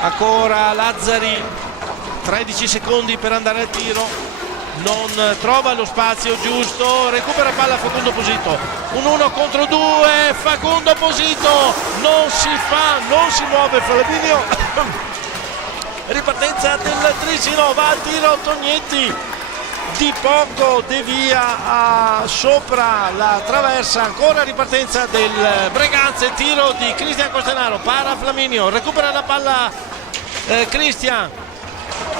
Ancora Lazzari, 13 secondi per andare al tiro, non trova lo spazio giusto, recupera palla Facundo Posito, un 1 contro 2, Facundo Posito non si muove Flaminio. Ripartenza del Trissino, va al tiro Tognetti, di poco devia sopra la traversa. Ancora ripartenza del Breganze, tiro di Cristian Costenaro, para Flaminio, recupera la palla Cristian,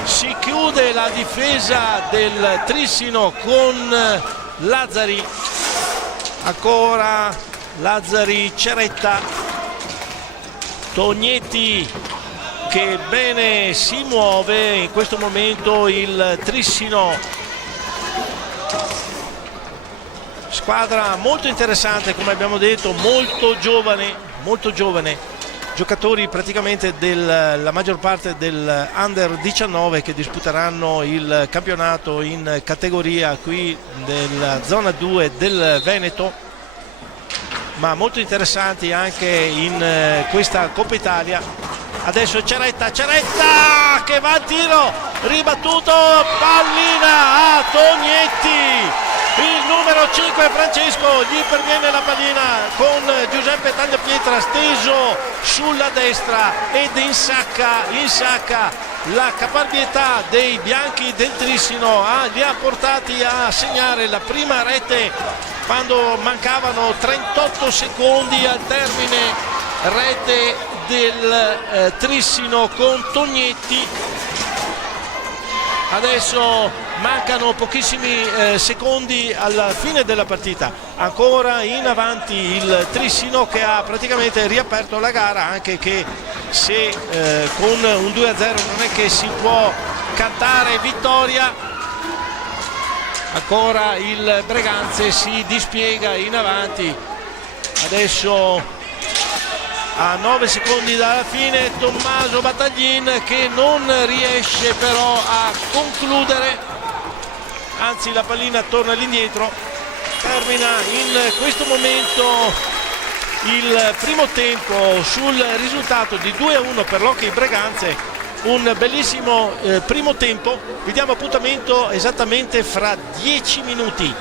si chiude la difesa del Trissino con Lazzari, ancora Lazzari, Ceretta, Tognetti che bene si muove in questo momento il Trissino. Squadra molto interessante, come abbiamo detto, molto giovane, giocatori praticamente la maggior parte del Under 19 che disputeranno il campionato in categoria qui della zona 2 del Veneto, ma molto interessanti anche in questa Coppa Italia. Adesso Ceretta che va al tiro, ribattuto, pallina a Tognetti, il numero 5 Francesco, gli perviene la pallina con Giuseppe Tagliapietra steso sulla destra ed insacca la caparbietà dei bianchi del Trissino li ha portati a segnare la prima rete quando mancavano 38 secondi al termine, rete del Trissino con Tognetti. Adesso mancano pochissimi secondi alla fine della partita, ancora in avanti il Trissino che ha praticamente riaperto la gara, anche che se con un 2-0 non è che si può cantare vittoria. Ancora il Breganze si dispiega in avanti, adesso a 9 secondi dalla fine Tommaso Battaglin che non riesce però a concludere, anzi la pallina torna all'indietro. Termina in questo momento il primo tempo sul risultato di 2-1 per l'Hockey Breganze, un bellissimo primo tempo. Vi diamo appuntamento esattamente fra 10 minuti.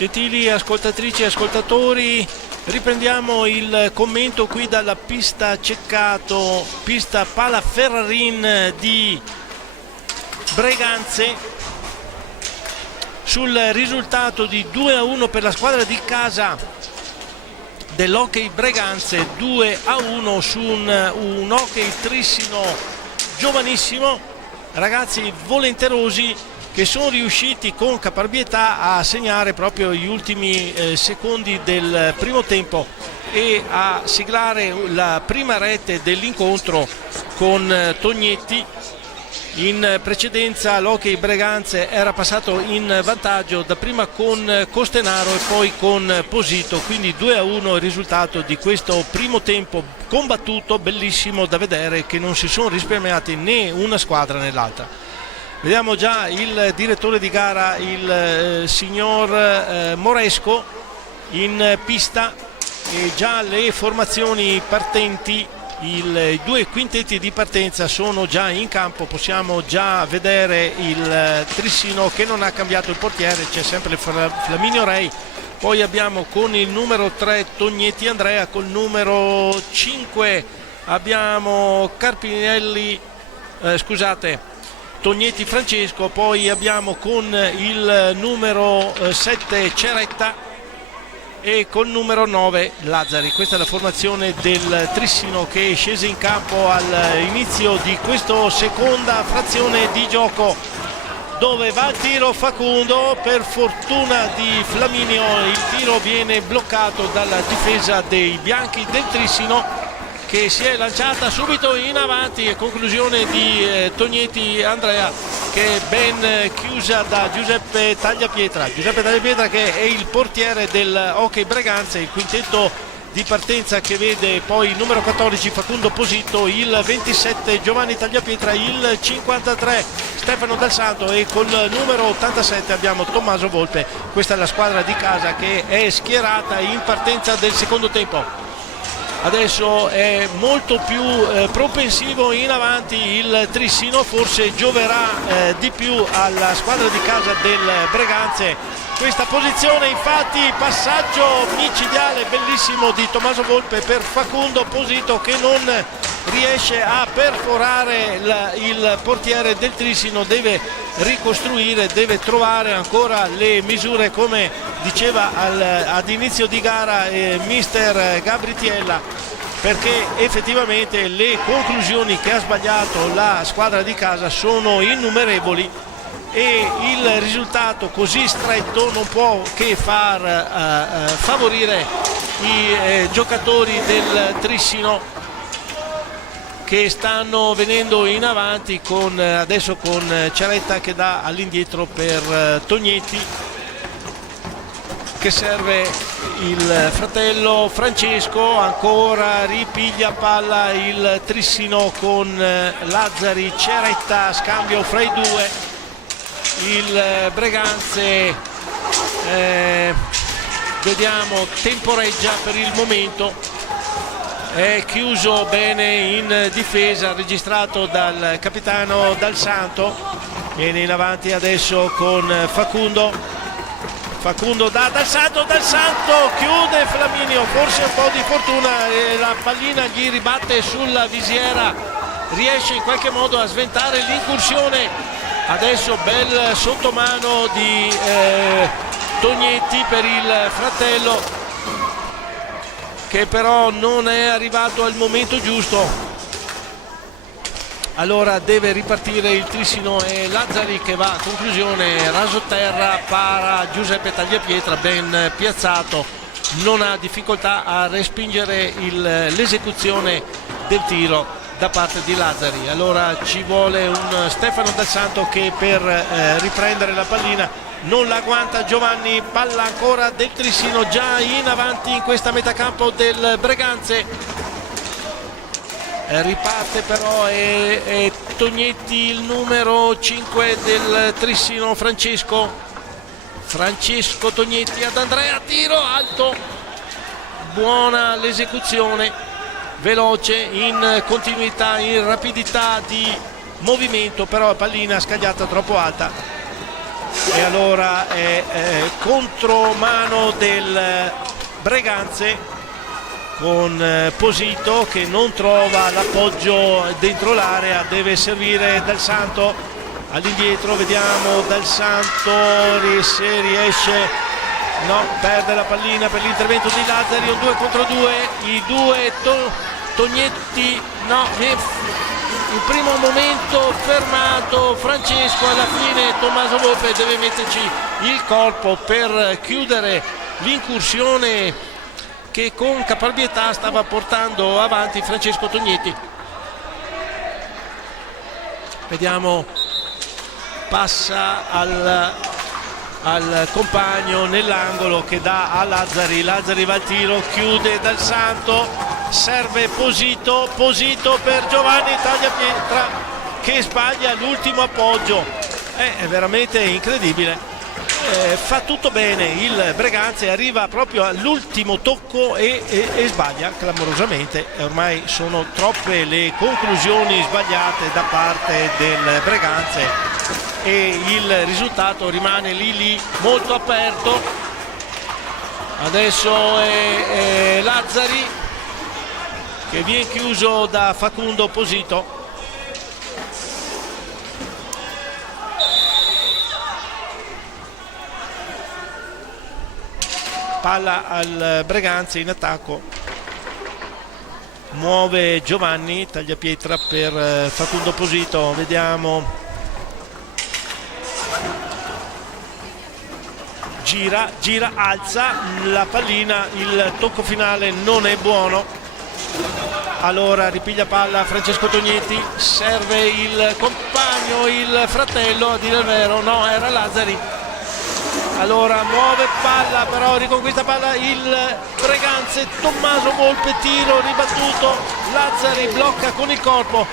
Gentili ascoltatrici e ascoltatori, riprendiamo il commento qui dalla pista Ceccato, pista Palaferrarin di Breganze, sul risultato di 2-1 per la squadra di casa dell'Hockey Breganze, 2-1 su un hockey trissino giovanissimo, ragazzi volenterosi che sono riusciti con caparbietà a segnare proprio gli ultimi secondi del primo tempo e a siglare la prima rete dell'incontro con Tognetti. In precedenza l'Hockey Breganze era passato in vantaggio dapprima con Costenaro e poi con Posito, quindi 2-1 il risultato di questo primo tempo combattuto, bellissimo da vedere, che non si sono risparmiati né una squadra né l'altra. Vediamo già il direttore di gara, il signor Moresco, in pista, e già le formazioni partenti, i due quintetti di partenza sono già in campo. Possiamo già vedere il Trissino che non ha cambiato il portiere, c'è sempre Flaminio Rei, poi abbiamo con il numero 3 Tognetti Andrea, col numero 5 abbiamo Tognetti Francesco, poi abbiamo con il numero 7 Ceretta e col numero 9 Lazzari. Questa è la formazione del Trissino che è scese in campo all'inizio di questa seconda frazione di gioco, dove va il tiro Facundo. Per fortuna di Flaminio il tiro viene bloccato dalla difesa dei bianchi del Trissino, che si è lanciata subito in avanti, e conclusione di Tognetti Andrea, che è ben chiusa da Giuseppe Tagliapietra, che è il portiere del Hockey Breganze. Il quintetto di partenza che vede poi il numero 14 Facundo Posito, il 27 Giovanni Tagliapietra, il 53 Stefano Dal Santo e col numero 87 abbiamo Tommaso Volpe. Questa è la squadra di casa che è schierata in partenza del secondo tempo. Adesso è molto più propensivo in avanti il Trissino, forse gioverà di più alla squadra di casa del Breganze questa posizione. Infatti passaggio micidiale bellissimo di Tommaso Volpe per Facundo Posito, che non riesce a perforare il portiere del Trissino, deve ricostruire, deve trovare ancora le misure, come diceva ad inizio di gara mister Gabritiella, perché effettivamente le conclusioni che ha sbagliato la squadra di casa sono innumerevoli e il risultato così stretto non può che far favorire i giocatori del Trissino, che stanno venendo in avanti adesso con Ceretta che dà all'indietro per Tognetti, che serve il fratello Francesco, ancora ripiglia palla il Trissino con Lazzari, Ceretta, scambio fra i due. Il Breganze vediamo temporeggia per il momento, è chiuso bene in difesa, registrato dal capitano Dal Santo. Viene in avanti adesso con Facundo da Dal Santo chiude Flaminio, forse un po' di fortuna, la pallina gli ribatte sulla visiera, riesce in qualche modo a sventare l'incursione. Adesso bel sottomano di Tognetti per il fratello, che però non è arrivato al momento giusto. Allora deve ripartire il Trissino e Lazzari, che va a conclusione raso terra, para Giuseppe Tagliapietra, ben piazzato, non ha difficoltà a respingere l'esecuzione del tiro da parte di Lazzari. Allora ci vuole un Stefano Dal Santo che per riprendere la pallina non la agguanta. Giovanni, palla ancora del Trissino, già in avanti in questa metacampo del Breganze. Riparte però è Tognetti, il numero 5 del Trissino, Francesco Tognetti ad Andrea, tiro alto, buona l'esecuzione, veloce, in continuità, in rapidità di movimento, però la pallina scagliata troppo alta. e allora è contromano del Breganze con Posito che non trova l'appoggio dentro l'area, deve servire Dal Santo all'indietro, vediamo Dal Santo se riesce, no, perde la pallina per l'intervento di Lazzari, un 2 contro 2, i due Tognetti, no, il primo momento fermato Francesco, alla fine Tommaso Volpe deve metterci il corpo per chiudere l'incursione che con caparbietà stava portando avanti Francesco Tognetti. Vediamo, passa al compagno nell'angolo che dà a Lazzari, Lazzari va al tiro, chiude Dal Santo, serve Posito per Giovanni Tagliapietra che sbaglia l'ultimo appoggio, è veramente incredibile. Fa tutto bene il Breganze, arriva proprio all'ultimo tocco e sbaglia clamorosamente. Ormai sono troppe le conclusioni sbagliate da parte del Breganze e il risultato rimane lì molto aperto. Adesso è Lazzari che viene chiuso da Facundo Posito. Palla al Breganze in attacco, muove Giovanni Tagliapietra per Facundo Posito, vediamo, gira, alza la pallina, il tocco finale non è buono, allora ripiglia palla Francesco Tognetti, serve il compagno, il fratello, a dire il vero, no, era Lazzari. Allora muove palla, però riconquista palla il Breganze, Tommaso Volpe, tiro ribattuto, Lazzari blocca con il corpo,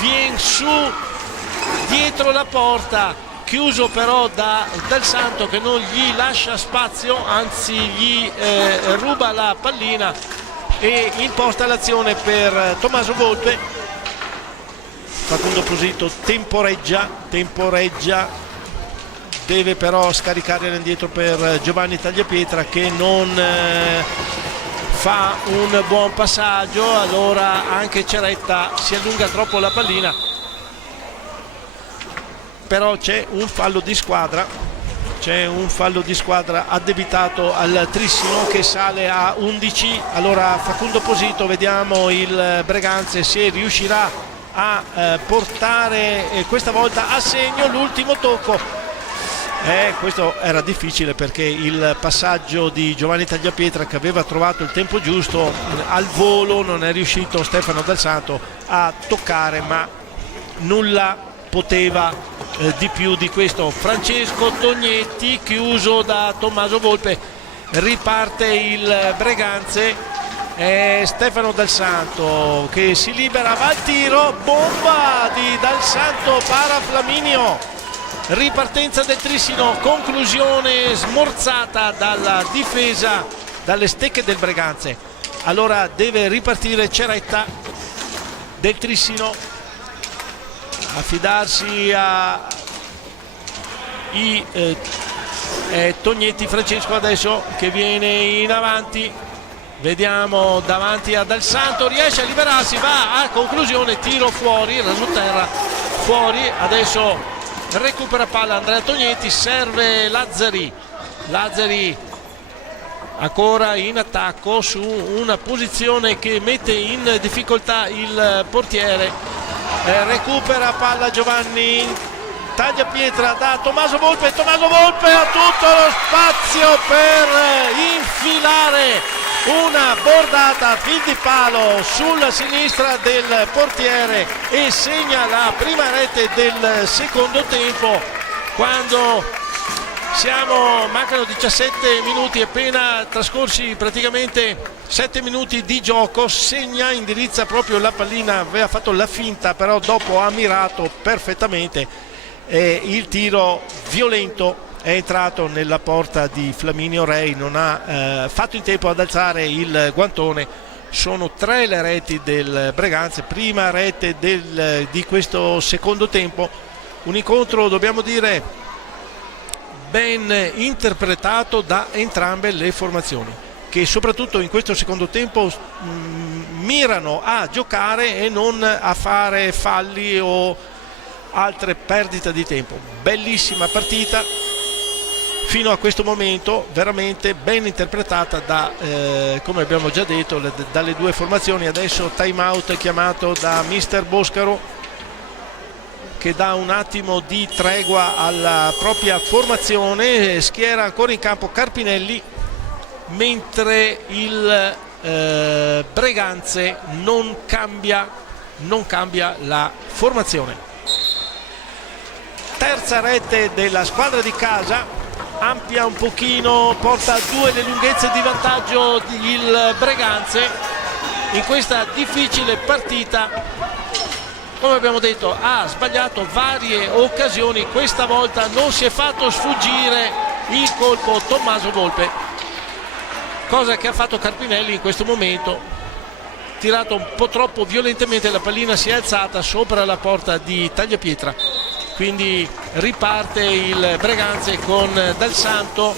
viene su dietro la porta, chiuso però Dal Santo che non gli lascia spazio, anzi gli ruba la pallina e imposta l'azione per Tommaso Volpe. Facundo Posito temporeggia, deve però scaricare all'indietro per Giovanni Tagliapietra che non fa un buon passaggio, allora anche Ceretta si allunga troppo la pallina, però c'è un fallo di squadra, addebitato al Trissino che sale a 11. Allora Facundo Posito, vediamo il Breganze se riuscirà a portare questa volta a segno l'ultimo tocco. Questo era difficile perché il passaggio di Giovanni Tagliapietra, che aveva trovato il tempo giusto, al volo non è riuscito Stefano Dal Santo a toccare, ma nulla poteva di più di questo. Francesco Tognetti chiuso da Tommaso Volpe, riparte il Breganze, Stefano Dal Santo che si libera, va al tiro, bomba di Dal Santo, para Flaminio. Ripartenza del Trissino, conclusione smorzata dalla difesa, dalle stecche del Breganze. Allora deve ripartire Ceretta del Trissino, affidarsi a Tognetti. Francesco adesso che viene in avanti, vediamo davanti a Dal Santo, riesce a liberarsi, va a conclusione, tiro fuori, rasoterra fuori. Adesso recupera palla Andrea Tognetti, serve Lazzari ancora in attacco su una posizione che mette in difficoltà il portiere, recupera palla Giovanni Tagliapietra da Tommaso Volpe ha tutto lo spazio per infilare una bordata a fil di palo sulla sinistra del portiere e segna la prima rete del secondo tempo, quando mancano 17 minuti appena trascorsi, praticamente 7 minuti di gioco. Segna, indirizza proprio la pallina, aveva fatto la finta, però dopo ha mirato perfettamente, il tiro violento è entrato nella porta di Flaminio Rei, non ha fatto in tempo ad alzare il guantone. Sono 3 le reti del Breganze, prima rete di questo secondo tempo, un incontro, dobbiamo dire, ben interpretato da entrambe le formazioni, che soprattutto in questo secondo tempo mirano a giocare e non a fare falli o altre perdite di tempo. Bellissima partita fino a questo momento, veramente ben interpretata da, come abbiamo già detto, dalle due formazioni. Adesso time out chiamato da mister Boscaro, che dà un attimo di tregua alla propria formazione, schiera ancora in campo Carpinelli, mentre il Breganze non cambia la formazione. Terza rete della squadra di casa, ampia un pochino, porta a 2 le lunghezze di vantaggio il Breganze in questa difficile partita. Come abbiamo detto, ha sbagliato varie occasioni, questa volta non si è fatto sfuggire il colpo Tommaso Volpe, cosa che ha fatto Carpinelli in questo momento, tirato un po' troppo violentemente, la pallina si è alzata sopra la porta di Tagliapietra, quindi riparte il Breganze con Dal Santo,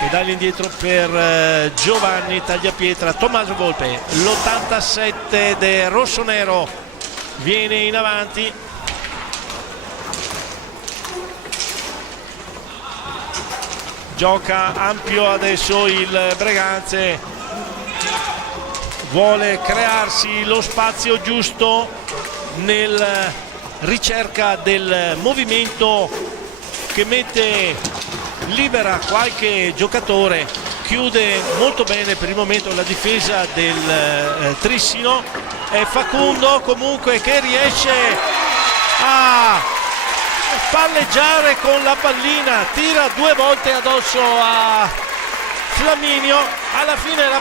pedali indietro per Giovanni Tagliapietra. Tommaso Volpe, l'87 del rossonero, viene in avanti, gioca ampio adesso il Breganze, vuole crearsi lo spazio giusto nel ricerca del movimento che mette libera qualche giocatore. Chiude molto bene per il momento la difesa del Trissino. È Facundo comunque che riesce a palleggiare con la pallina, tira 2 volte addosso a Flaminio. Alla fine la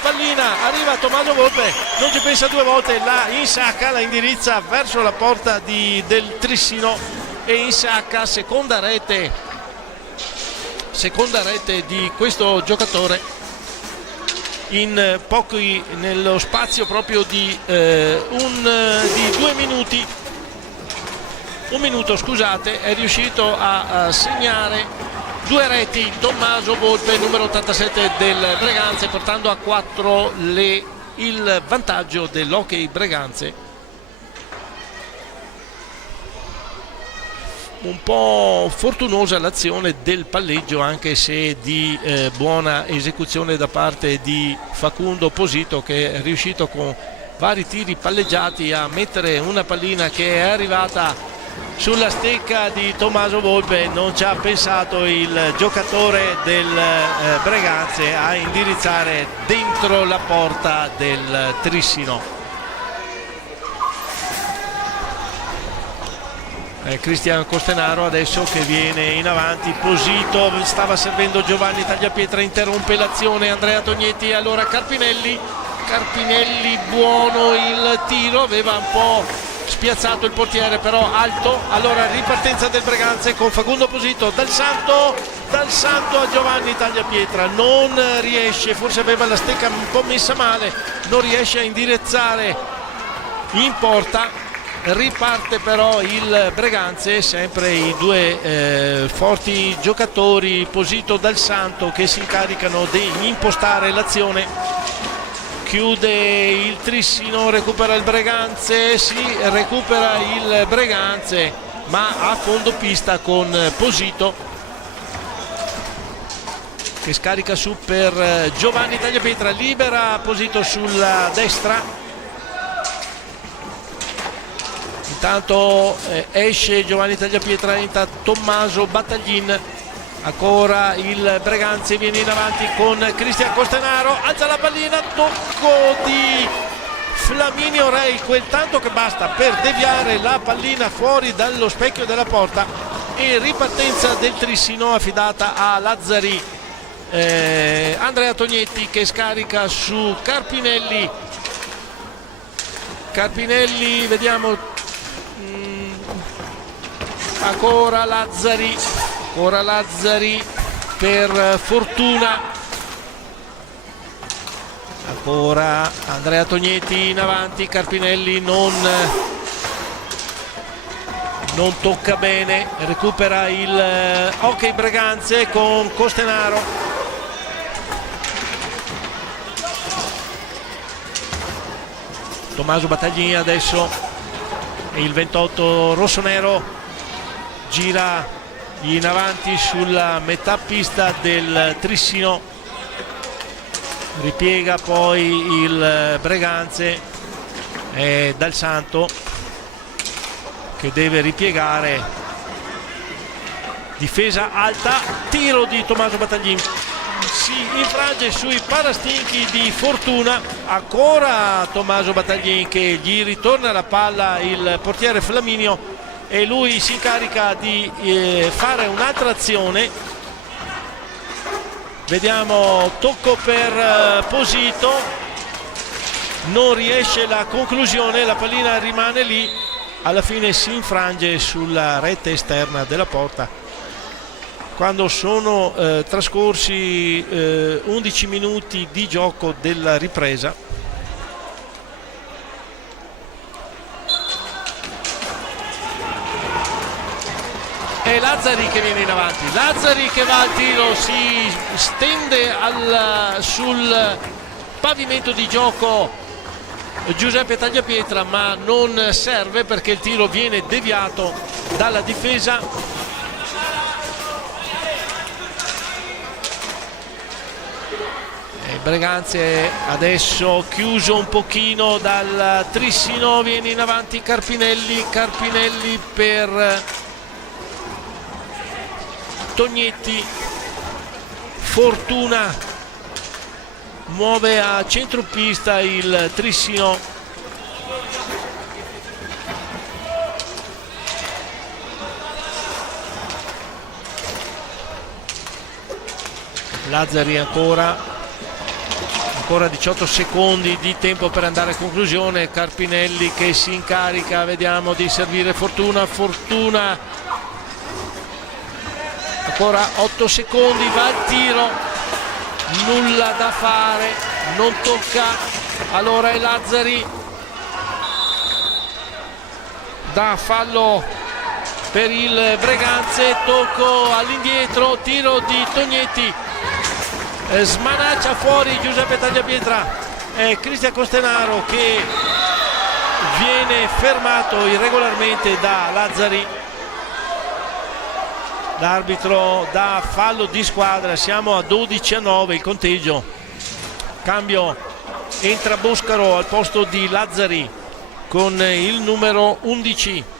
pallina arriva a Tommaso Volpe, non ci pensa 2 volte, la insacca, la indirizza verso la porta del Trissino e insacca. Seconda rete di questo giocatore in pochi, nello spazio proprio di 2 minuti. Un minuto, scusate, è riuscito a segnare 2 reti Tommaso Volpe, numero 87 del Breganze, portando a 4 il vantaggio dell'Hockey Breganze. Un po' fortunosa l'azione del palleggio, anche se di buona esecuzione da parte di Facundo Posito, che è riuscito con vari tiri palleggiati a mettere una pallina che è arrivata sulla stecca di Tommaso Volpe. Non ci ha pensato il giocatore del Breganze a indirizzare dentro la porta del Trissino. Cristian Costenaro adesso che viene in avanti, Posito stava servendo Giovanni Tagliapietra, interrompe l'azione Andrea Tognetti, allora Carpinelli, buono il tiro, aveva un po' spiazzato il portiere, però alto. Allora ripartenza del Breganze con Facundo Posito, Dal Santo a Giovanni Tagliapietra, non riesce, forse aveva la stecca un po' messa male, non riesce a indirizzare in porta. Riparte però il Breganze, sempre i 2 forti giocatori Posito, Dal Santo, che si incaricano di impostare l'azione. Chiude il Trissino, recupera il Breganze, ma a fondo pista con Posito, che scarica su per Giovanni Tagliapietra, libera Posito sulla destra. Intanto esce Giovanni Tagliapietra, entra Tommaso Battaglin, ancora il Breganze viene in avanti con Cristian Costenaro, alza la pallina, tocco di Flaminio Rei, quel tanto che basta per deviare la pallina fuori dallo specchio della porta, e ripartenza del Trissino affidata a Lazzari. Andrea Tognetti che scarica su Carpinelli, vediamo, ancora Lazzari per Fortuna, ancora Andrea Tognetti in avanti, Carpinelli non non tocca bene, recupera il Hockey Breganze con Costenaro. Tommaso Battaglini adesso, il 28 rossonero gira in avanti sulla metà pista del Trissino, ripiega poi il Breganze, Dal Santo che deve ripiegare, difesa alta, tiro di Tommaso Battaglini, si infrange sui parastinchi di Fortuna, ancora Tommaso Battaglini che gli ritorna la palla il portiere Flaminio e lui si incarica di fare un'altra azione. Vediamo, tocco per Posito, non riesce la conclusione, la pallina rimane lì, alla fine si infrange sulla rete esterna della porta. Quando sono trascorsi 11 minuti di gioco della ripresa, è Lazzari che viene in avanti, Lazzari che va al tiro, si stende sul pavimento di gioco Giuseppe Tagliapietra, ma non serve perché il tiro viene deviato dalla difesa. Breganze adesso chiuso un pochino dal Trissino, viene in avanti Carpinelli per Tognetti, Fortuna muove a centropista il Trissino, Lazzari ancora 18 secondi di tempo per andare a conclusione, Carpinelli che si incarica, vediamo, di servire Fortuna, ancora 8 secondi, va al tiro, nulla da fare, non tocca, allora è Lazzari, da fallo per il Breganze, tocco all'indietro, tiro di Tognetti, smanaccia fuori Giuseppe Tagliapietra, è Cristian Costenaro che viene fermato irregolarmente da Lazzari. L'arbitro dà fallo di squadra, siamo a 12-9 il conteggio, cambio, entra Boscaro al posto di Lazzari con il numero 11.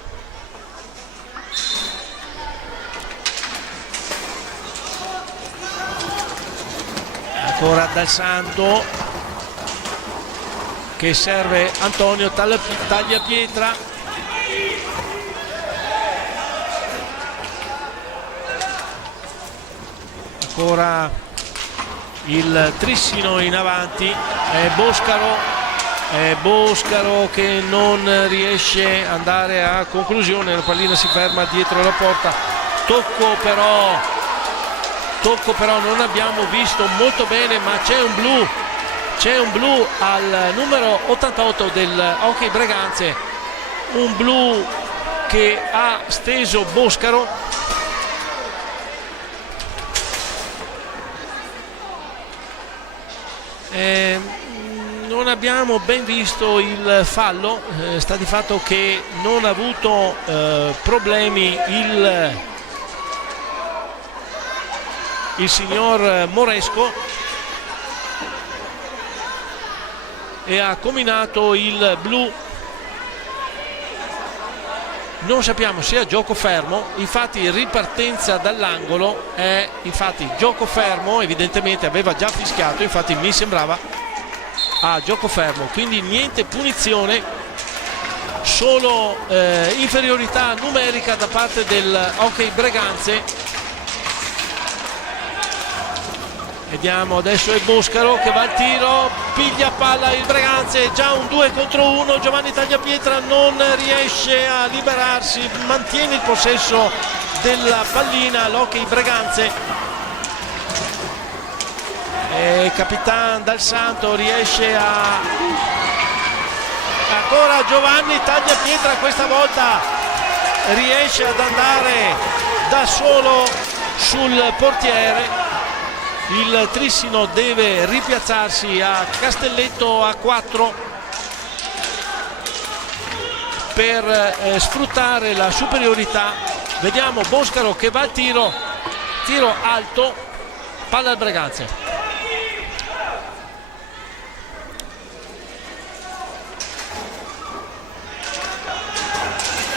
Ancora Dal Santo che serve Antonio Tagliapietra, ancora il Trissino in avanti, è Boscaro che non riesce ad andare a conclusione, la pallina si ferma dietro la porta, tocco però non abbiamo visto molto bene, ma c'è un blu al numero 88 del Hockey Breganze, un blu che ha steso Boscaro. Non abbiamo ben visto il fallo, sta di fatto che non ha avuto problemi il signor Moresco e ha combinato il blu, non sappiamo se a gioco fermo, infatti ripartenza dall'angolo è gioco fermo, evidentemente aveva già fischiato, infatti mi sembrava a gioco fermo, quindi niente punizione, solo inferiorità numerica da parte del Hockey Breganze. Vediamo, adesso è Boscaro che va al tiro, piglia palla il Breganze, già un 2 contro 1, Giovanni Tagliapietra non riesce a liberarsi, mantiene il possesso della pallina l'Hockey Breganze, e Capitan Dal Santo riesce ancora Giovanni Tagliapietra, questa volta riesce ad andare da solo sul portiere. Il Trissino deve ripiazzarsi a Castelletto a 4 per sfruttare la superiorità. Vediamo Boscaro che va al tiro alto, palla al Breganze.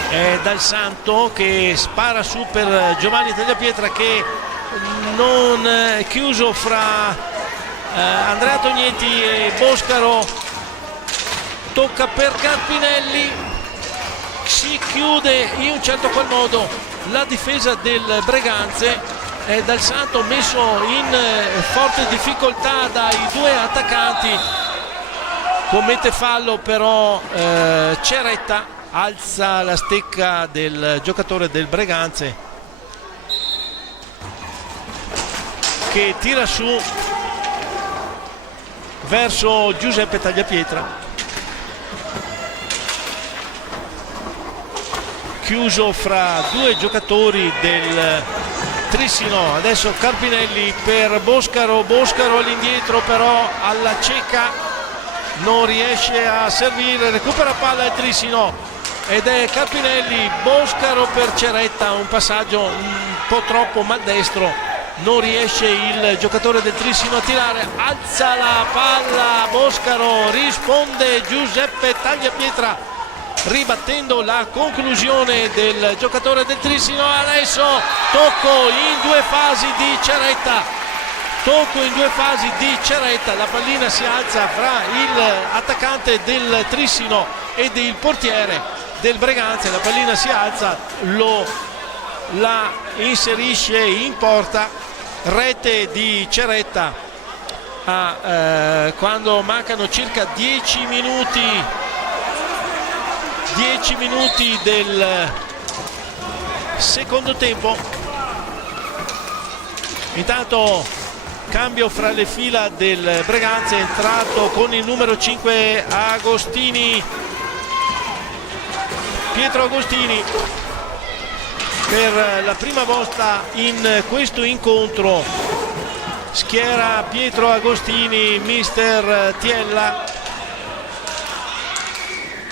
È Dal Santo che spara su per Giovanni Tagliapietra, che non è chiuso fra Andrea Tognetti e Boscaro. Tocca per Carpinelli, si chiude in un certo qual modo la difesa del Breganze. È Dal Santo messo in forte difficoltà dai due attaccanti, commette fallo però Ceretta, alza la stecca del giocatore del Breganze che tira su verso Giuseppe Tagliapietra, chiuso fra due giocatori del Trissino. Adesso Carpinelli per Boscaro all'indietro, però alla cieca non riesce a servire, recupera palla il Trissino ed è Carpinelli. Boscaro per Ceretta, un passaggio un po' troppo maldestro, non riesce il giocatore del Trissino a tirare, alza la palla Boscaro, risponde Giuseppe Tagliapietra ribattendo la conclusione del giocatore del Trissino. Adesso tocco in due fasi di Ceretta, la pallina si alza fra l'attaccante del Trissino ed il portiere del Breganze, la pallina si alza, la inserisce in porta, rete di Ceretta quando mancano circa 10 minuti del secondo tempo. Intanto cambio fra le fila del Breganze, è entrato con il numero 5 Pietro Agostini. Per la prima volta in questo incontro schiera Pietro Agostini, mister Tiella.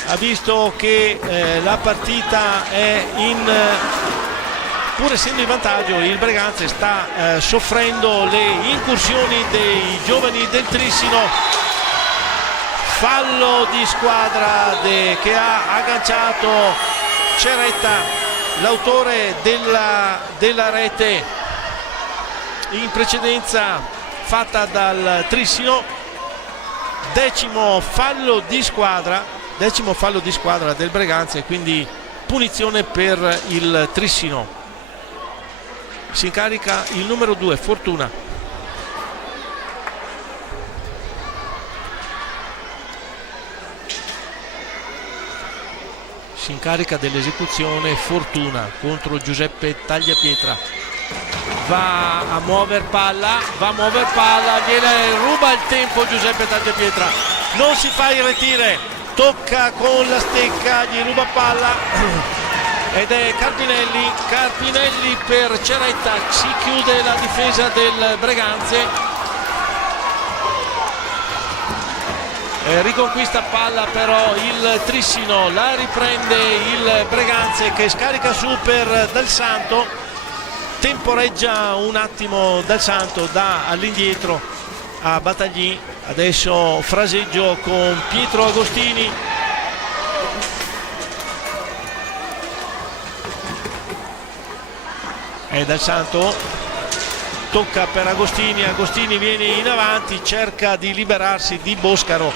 Ha visto che la partita è pur essendo in vantaggio, il Breganze sta soffrendo le incursioni dei giovani del Trissino. Fallo di squadra che ha agganciato Ceretta, l'autore della rete in precedenza fatta dal Trissino. Decimo fallo di squadra del Breganze, quindi punizione per il Trissino. Si incarica il numero 2 Fortuna. Si incarica dell'esecuzione Fortuna contro Giuseppe Tagliapietra. Va a muover palla, ruba il tempo Giuseppe Tagliapietra, non si fa il retire, tocca con la stecca, gli ruba palla ed è Carpinelli per Ceretta, si chiude la difesa del Breganze. Riconquista palla però il Trissino, la riprende il Breganze che scarica su per Dal Santo, temporeggia un attimo Dal Santo, da all'indietro a Battagli. Adesso fraseggio con Pietro Agostini, e Dal Santo tocca per Agostini viene in avanti, cerca di liberarsi di Boscaro,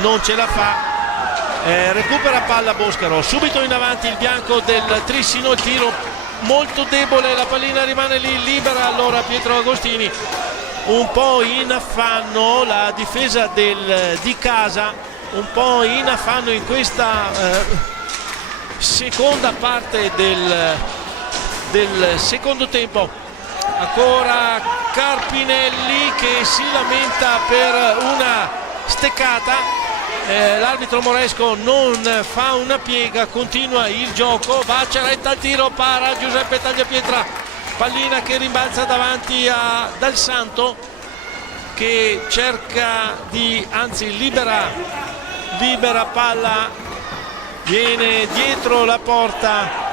non ce la fa, recupera palla Boscaro, subito in avanti il bianco del Trissino, il tiro molto debole, la pallina rimane lì libera. Allora Pietro Agostini un po' in affanno, la difesa di casa un po' in affanno in questa seconda parte del secondo tempo. Ancora Carpinelli che si lamenta per una steccata, l'arbitro Moresco non fa una piega, continua il gioco, va Ceretta al tiro, para Giuseppe Tagliapietra, pallina che rimbalza davanti a Dal Santo che cerca di, anzi libera palla, viene dietro la porta,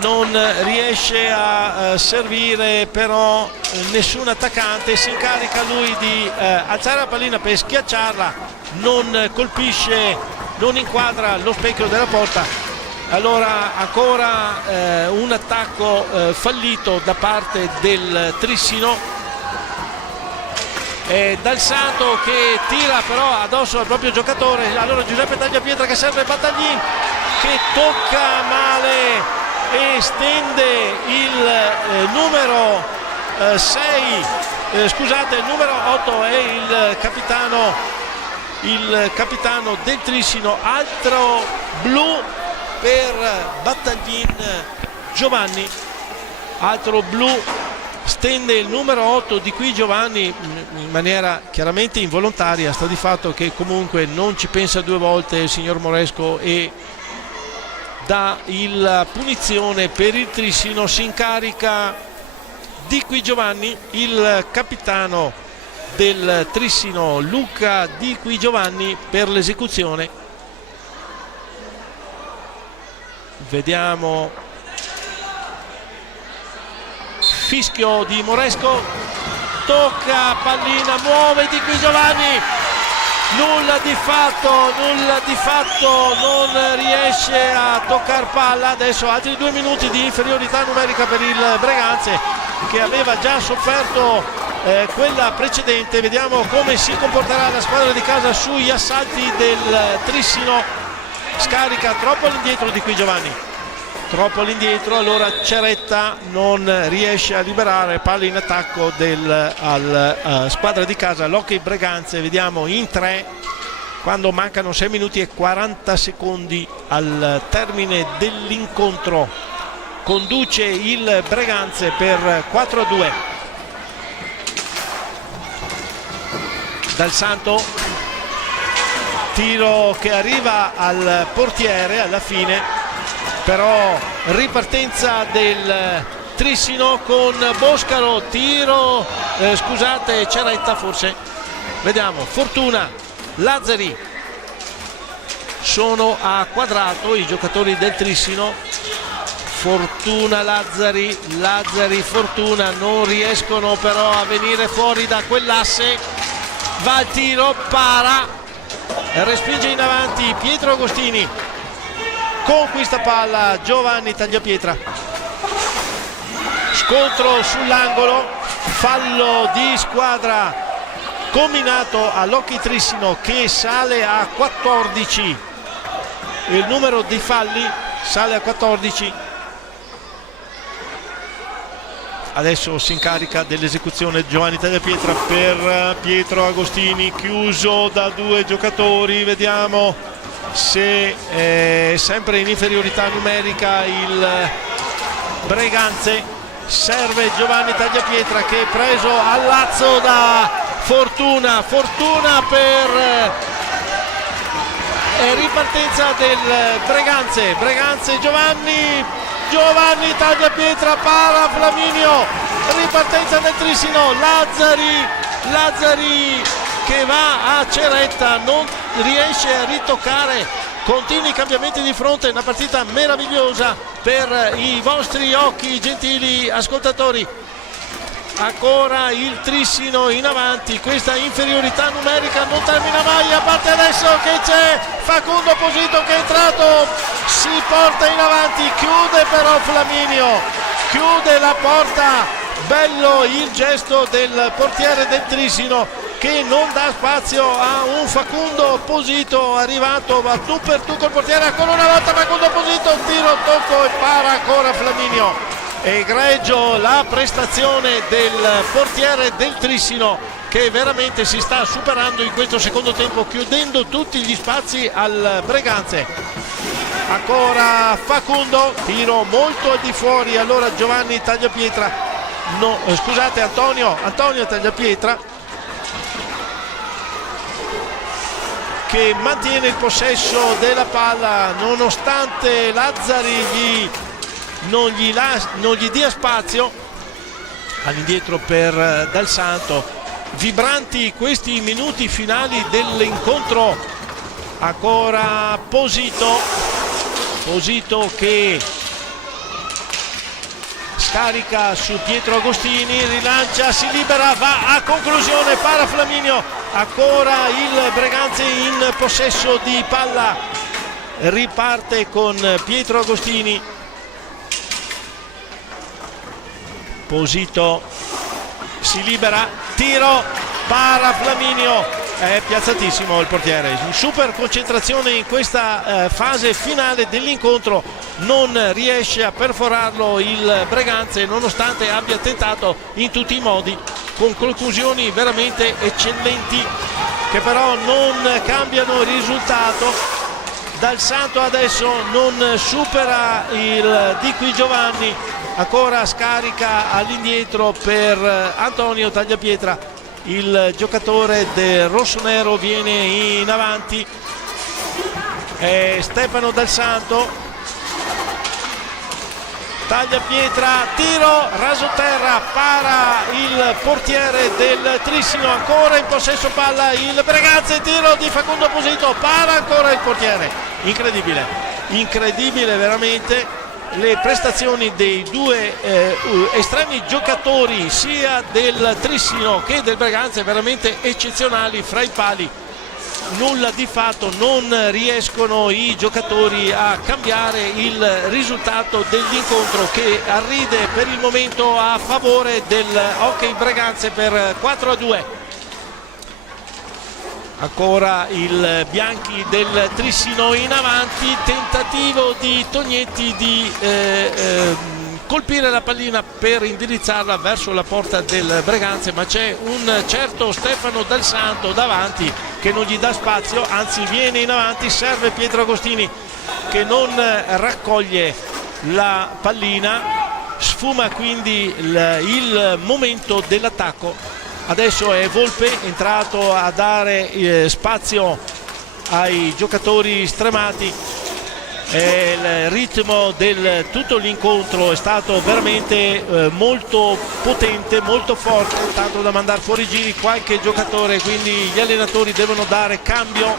non riesce a servire però nessun attaccante, si incarica lui di alzare la pallina per schiacciarla, non colpisce, non inquadra lo specchio della porta. Allora ancora un attacco fallito da parte del Trissino. Dal Santo che tira però addosso al proprio giocatore, allora Giuseppe Tagliapietra che serve Battaglin che tocca male e stende il numero 6, scusate, il numero 8 è il capitano del Trissino, altro blu per Battaglin Giovanni, altro blu, stende il numero 8 di qui Giovanni in maniera chiaramente involontaria, sta di fatto che comunque non ci pensa due volte il signor Moresco e dà la punizione per il Trissino, si incarica di qui Giovanni, il capitano del Trissino Luca Di Qui Giovanni per l'esecuzione. Vediamo, fischio di Moresco, tocca pallina, muove Di Qui Giovanni, nulla di fatto, non riesce a toccare palla. Adesso altri 2 minuti di inferiorità numerica per il Breganze che aveva già sofferto quella precedente. Vediamo come si comporterà la squadra di casa sugli assalti del Trissino. Scarica troppo all'indietro Di Qui Giovanni, troppo all'indietro, allora Ceretta non riesce a liberare palla in attacco al squadra di casa, l'Hockey Breganze. Vediamo in 3 quando mancano 6 minuti e 40 secondi al termine dell'incontro, conduce il Breganze per 4-2. Dal Santo, tiro che arriva al portiere alla fine, però ripartenza del Trissino con Boscaro, tiro, scusate, Ceretta forse, vediamo, Fortuna, Lazzari, sono a quadrato i giocatori del Trissino, Fortuna, Lazzari, Fortuna, non riescono però a venire fuori da quell'asse, va al tiro, para, respinge in avanti Pietro Agostini, conquista palla Giovanni Tagliapietra, scontro sull'angolo, fallo di squadra combinato all'Hockey Trissino che sale a 14, il numero di falli sale a 14. Adesso si incarica dell'esecuzione Giovanni Tagliapietra per Pietro Agostini, chiuso da 2 giocatori, vediamo se sempre in inferiorità numerica il Breganze, serve Giovanni Tagliapietra che è preso al lazzo da Fortuna per ripartenza del Breganze, Giovanni Tagliapietra, para Flaminio, ripartenza del Trissino, Lazzari che va a Ceretta, non riesce a ritoccare, continui cambiamenti di fronte, una partita meravigliosa per i vostri occhi, gentili ascoltatori. Ancora il Trissino in avanti, questa inferiorità numerica non termina mai, a parte adesso che c'è Facundo Posito che è entrato, si porta in avanti, chiude però Flaminio, chiude la porta, bello il gesto del portiere del Trissino che non dà spazio a un Facundo Posito arrivato, va tu per tu col portiere, ancora una volta Facundo Posito, tiro, tocco e para ancora Flaminio. Egregio la prestazione del portiere del Trissino che veramente si sta superando in questo secondo tempo, chiudendo tutti gli spazi al Breganze. Ancora Facundo, tiro molto al di fuori, allora Giovanni Tagliapietra, no, scusate Antonio Tagliapietra, che mantiene il possesso della palla nonostante Lazzari non gli dia spazio. All'indietro per Dal Santo. Vibranti questi minuti finali dell'incontro. Ancora Posito che scarica su Pietro Agostini, rilancia, si libera, va a conclusione, para Flaminio, ancora il Breganze in possesso di palla, riparte con Pietro Agostini. Posito si libera, tiro, para Flaminio, è piazzatissimo il portiere, super concentrazione in questa fase finale dell'incontro, non riesce a perforarlo il Breganze nonostante abbia tentato in tutti i modi, con conclusioni veramente eccellenti che però non cambiano il risultato. Dal Santo adesso non supera il Di Qui Giovanni, ancora scarica all'indietro per Antonio Tagliapietra. Il giocatore del rossonero viene in avanti, Stefano Dal Santo, Tagliapietra, tiro, raso terra, para il portiere del Trissino, ancora in possesso palla il Breganze, tiro di Facundo Posito, para ancora il portiere. Incredibile veramente le prestazioni dei due estremi giocatori sia del Trissino che del Breganze, veramente eccezionali fra i pali. Nulla di fatto, non riescono i giocatori a cambiare il risultato dell'incontro che arride per il momento a favore del Hockey Breganze per 4-2. Ancora il Bianchi del Trissino in avanti, tentativo di Tognetti di colpire la pallina per indirizzarla verso la porta del Breganze, ma c'è un certo Stefano Dal Santo davanti che non gli dà spazio, anzi viene in avanti, serve Pietro Agostini che non raccoglie la pallina, sfuma quindi il momento dell'attacco. Adesso è Volpe entrato a dare spazio ai giocatori stremati. Il ritmo del tutto l'incontro è stato veramente molto potente, molto forte, tanto da mandare fuori giri qualche giocatore, quindi gli allenatori devono dare cambio,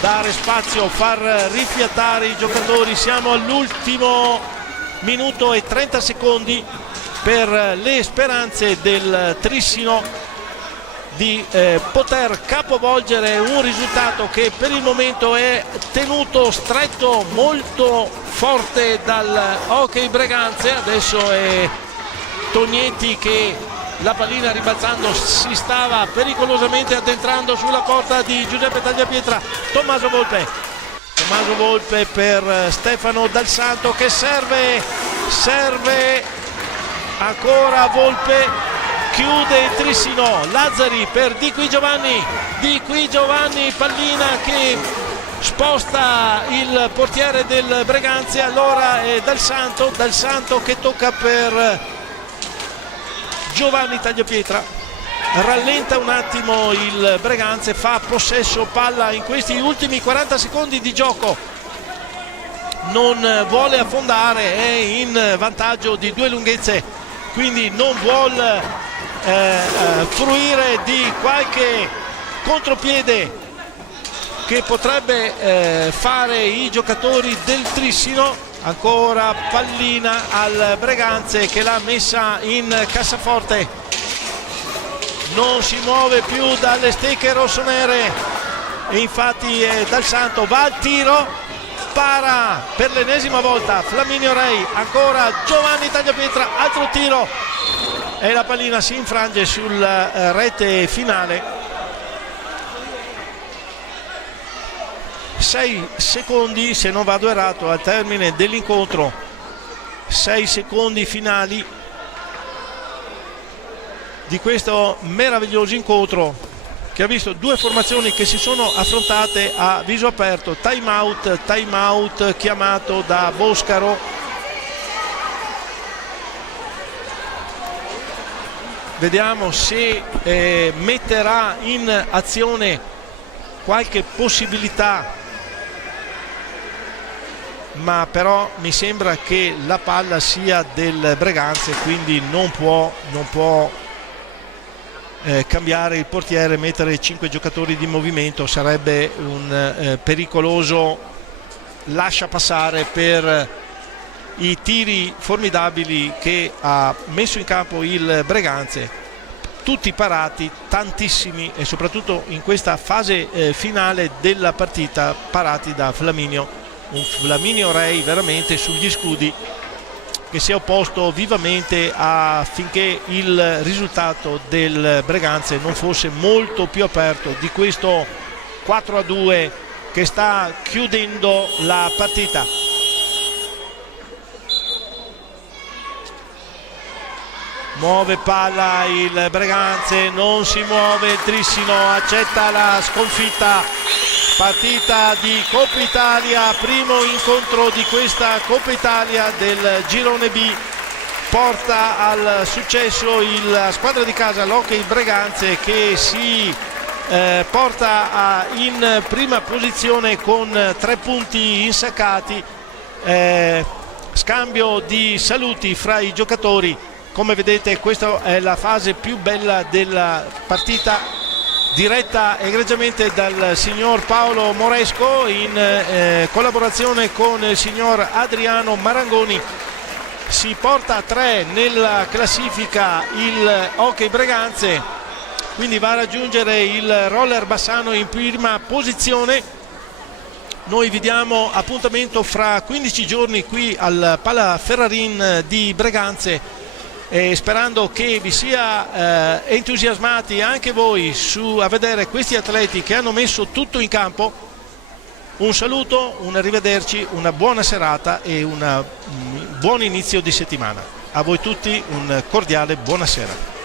dare spazio, far rifiatare i giocatori. Siamo all'ultimo minuto e 30 secondi per le speranze del Trissino di poter capovolgere un risultato che per il momento è tenuto stretto, molto forte dal Hockey Breganze. Adesso è Tognetti che la pallina ribalzando si stava pericolosamente addentrando sulla porta di Giuseppe Tagliapietra. Tommaso Volpe per Stefano Dal Santo che serve ancora Volpe, chiude il Trissino, Lazzari per Di Qui Giovanni, pallina che sposta il portiere del Breganze, allora è Dal Santo che tocca per Giovanni Tagliapietra, rallenta un attimo il Breganze, fa possesso palla in questi ultimi 40 secondi di gioco, non vuole affondare, è in vantaggio di due lunghezze, quindi non vuol fruire di qualche contropiede che potrebbe fare i giocatori del Trissino. Ancora pallina al Breganze che l'ha messa in cassaforte, non si muove più dalle stecche rossonere e infatti Dal Santo va al tiro, para per l'ennesima volta Flaminio Rei, ancora Giovanni Tagliapietra, altro tiro e la pallina si infrange sulla rete finale. 6 secondi, se non vado errato, al termine dell'incontro, 6 secondi finali di questo meraviglioso incontro che ha visto due formazioni che si sono affrontate a viso aperto. Time out chiamato da Boscaro. Vediamo se metterà in azione qualche possibilità, ma però mi sembra che la palla sia del Breganze, quindi non può cambiare il portiere, mettere 5 giocatori di movimento, sarebbe un pericoloso lascia passare per i tiri formidabili che ha messo in campo il Breganze, tutti parati, tantissimi, e soprattutto in questa fase finale della partita parati da Flaminio, un Flaminio Rei veramente sugli scudi, che si è opposto vivamente affinché il risultato del Breganze non fosse molto più aperto di questo 4-2 che sta chiudendo la partita. Muove palla il Breganze, non si muove il Trissino, accetta la sconfitta. Partita di Coppa Italia, primo incontro di questa Coppa Italia del girone B, porta al successo la squadra di casa, l'Hockey Breganze, che si porta in prima posizione con 3 punti insaccati. Scambio di saluti fra i giocatori. Come vedete, questa è la fase più bella della partita, diretta egregiamente dal signor Paolo Moresco in collaborazione con il signor Adriano Marangoni. Si porta a 3 nella classifica il Hockey Breganze, quindi va a raggiungere il Roller Bassano in prima posizione. Noi vi diamo appuntamento fra 15 giorni qui al Pala Ferrarin di Breganze, e sperando che vi sia entusiasmati anche voi a vedere questi atleti che hanno messo tutto in campo. Un saluto, un arrivederci, una buona serata e un buon inizio di settimana. A voi tutti un cordiale buonasera.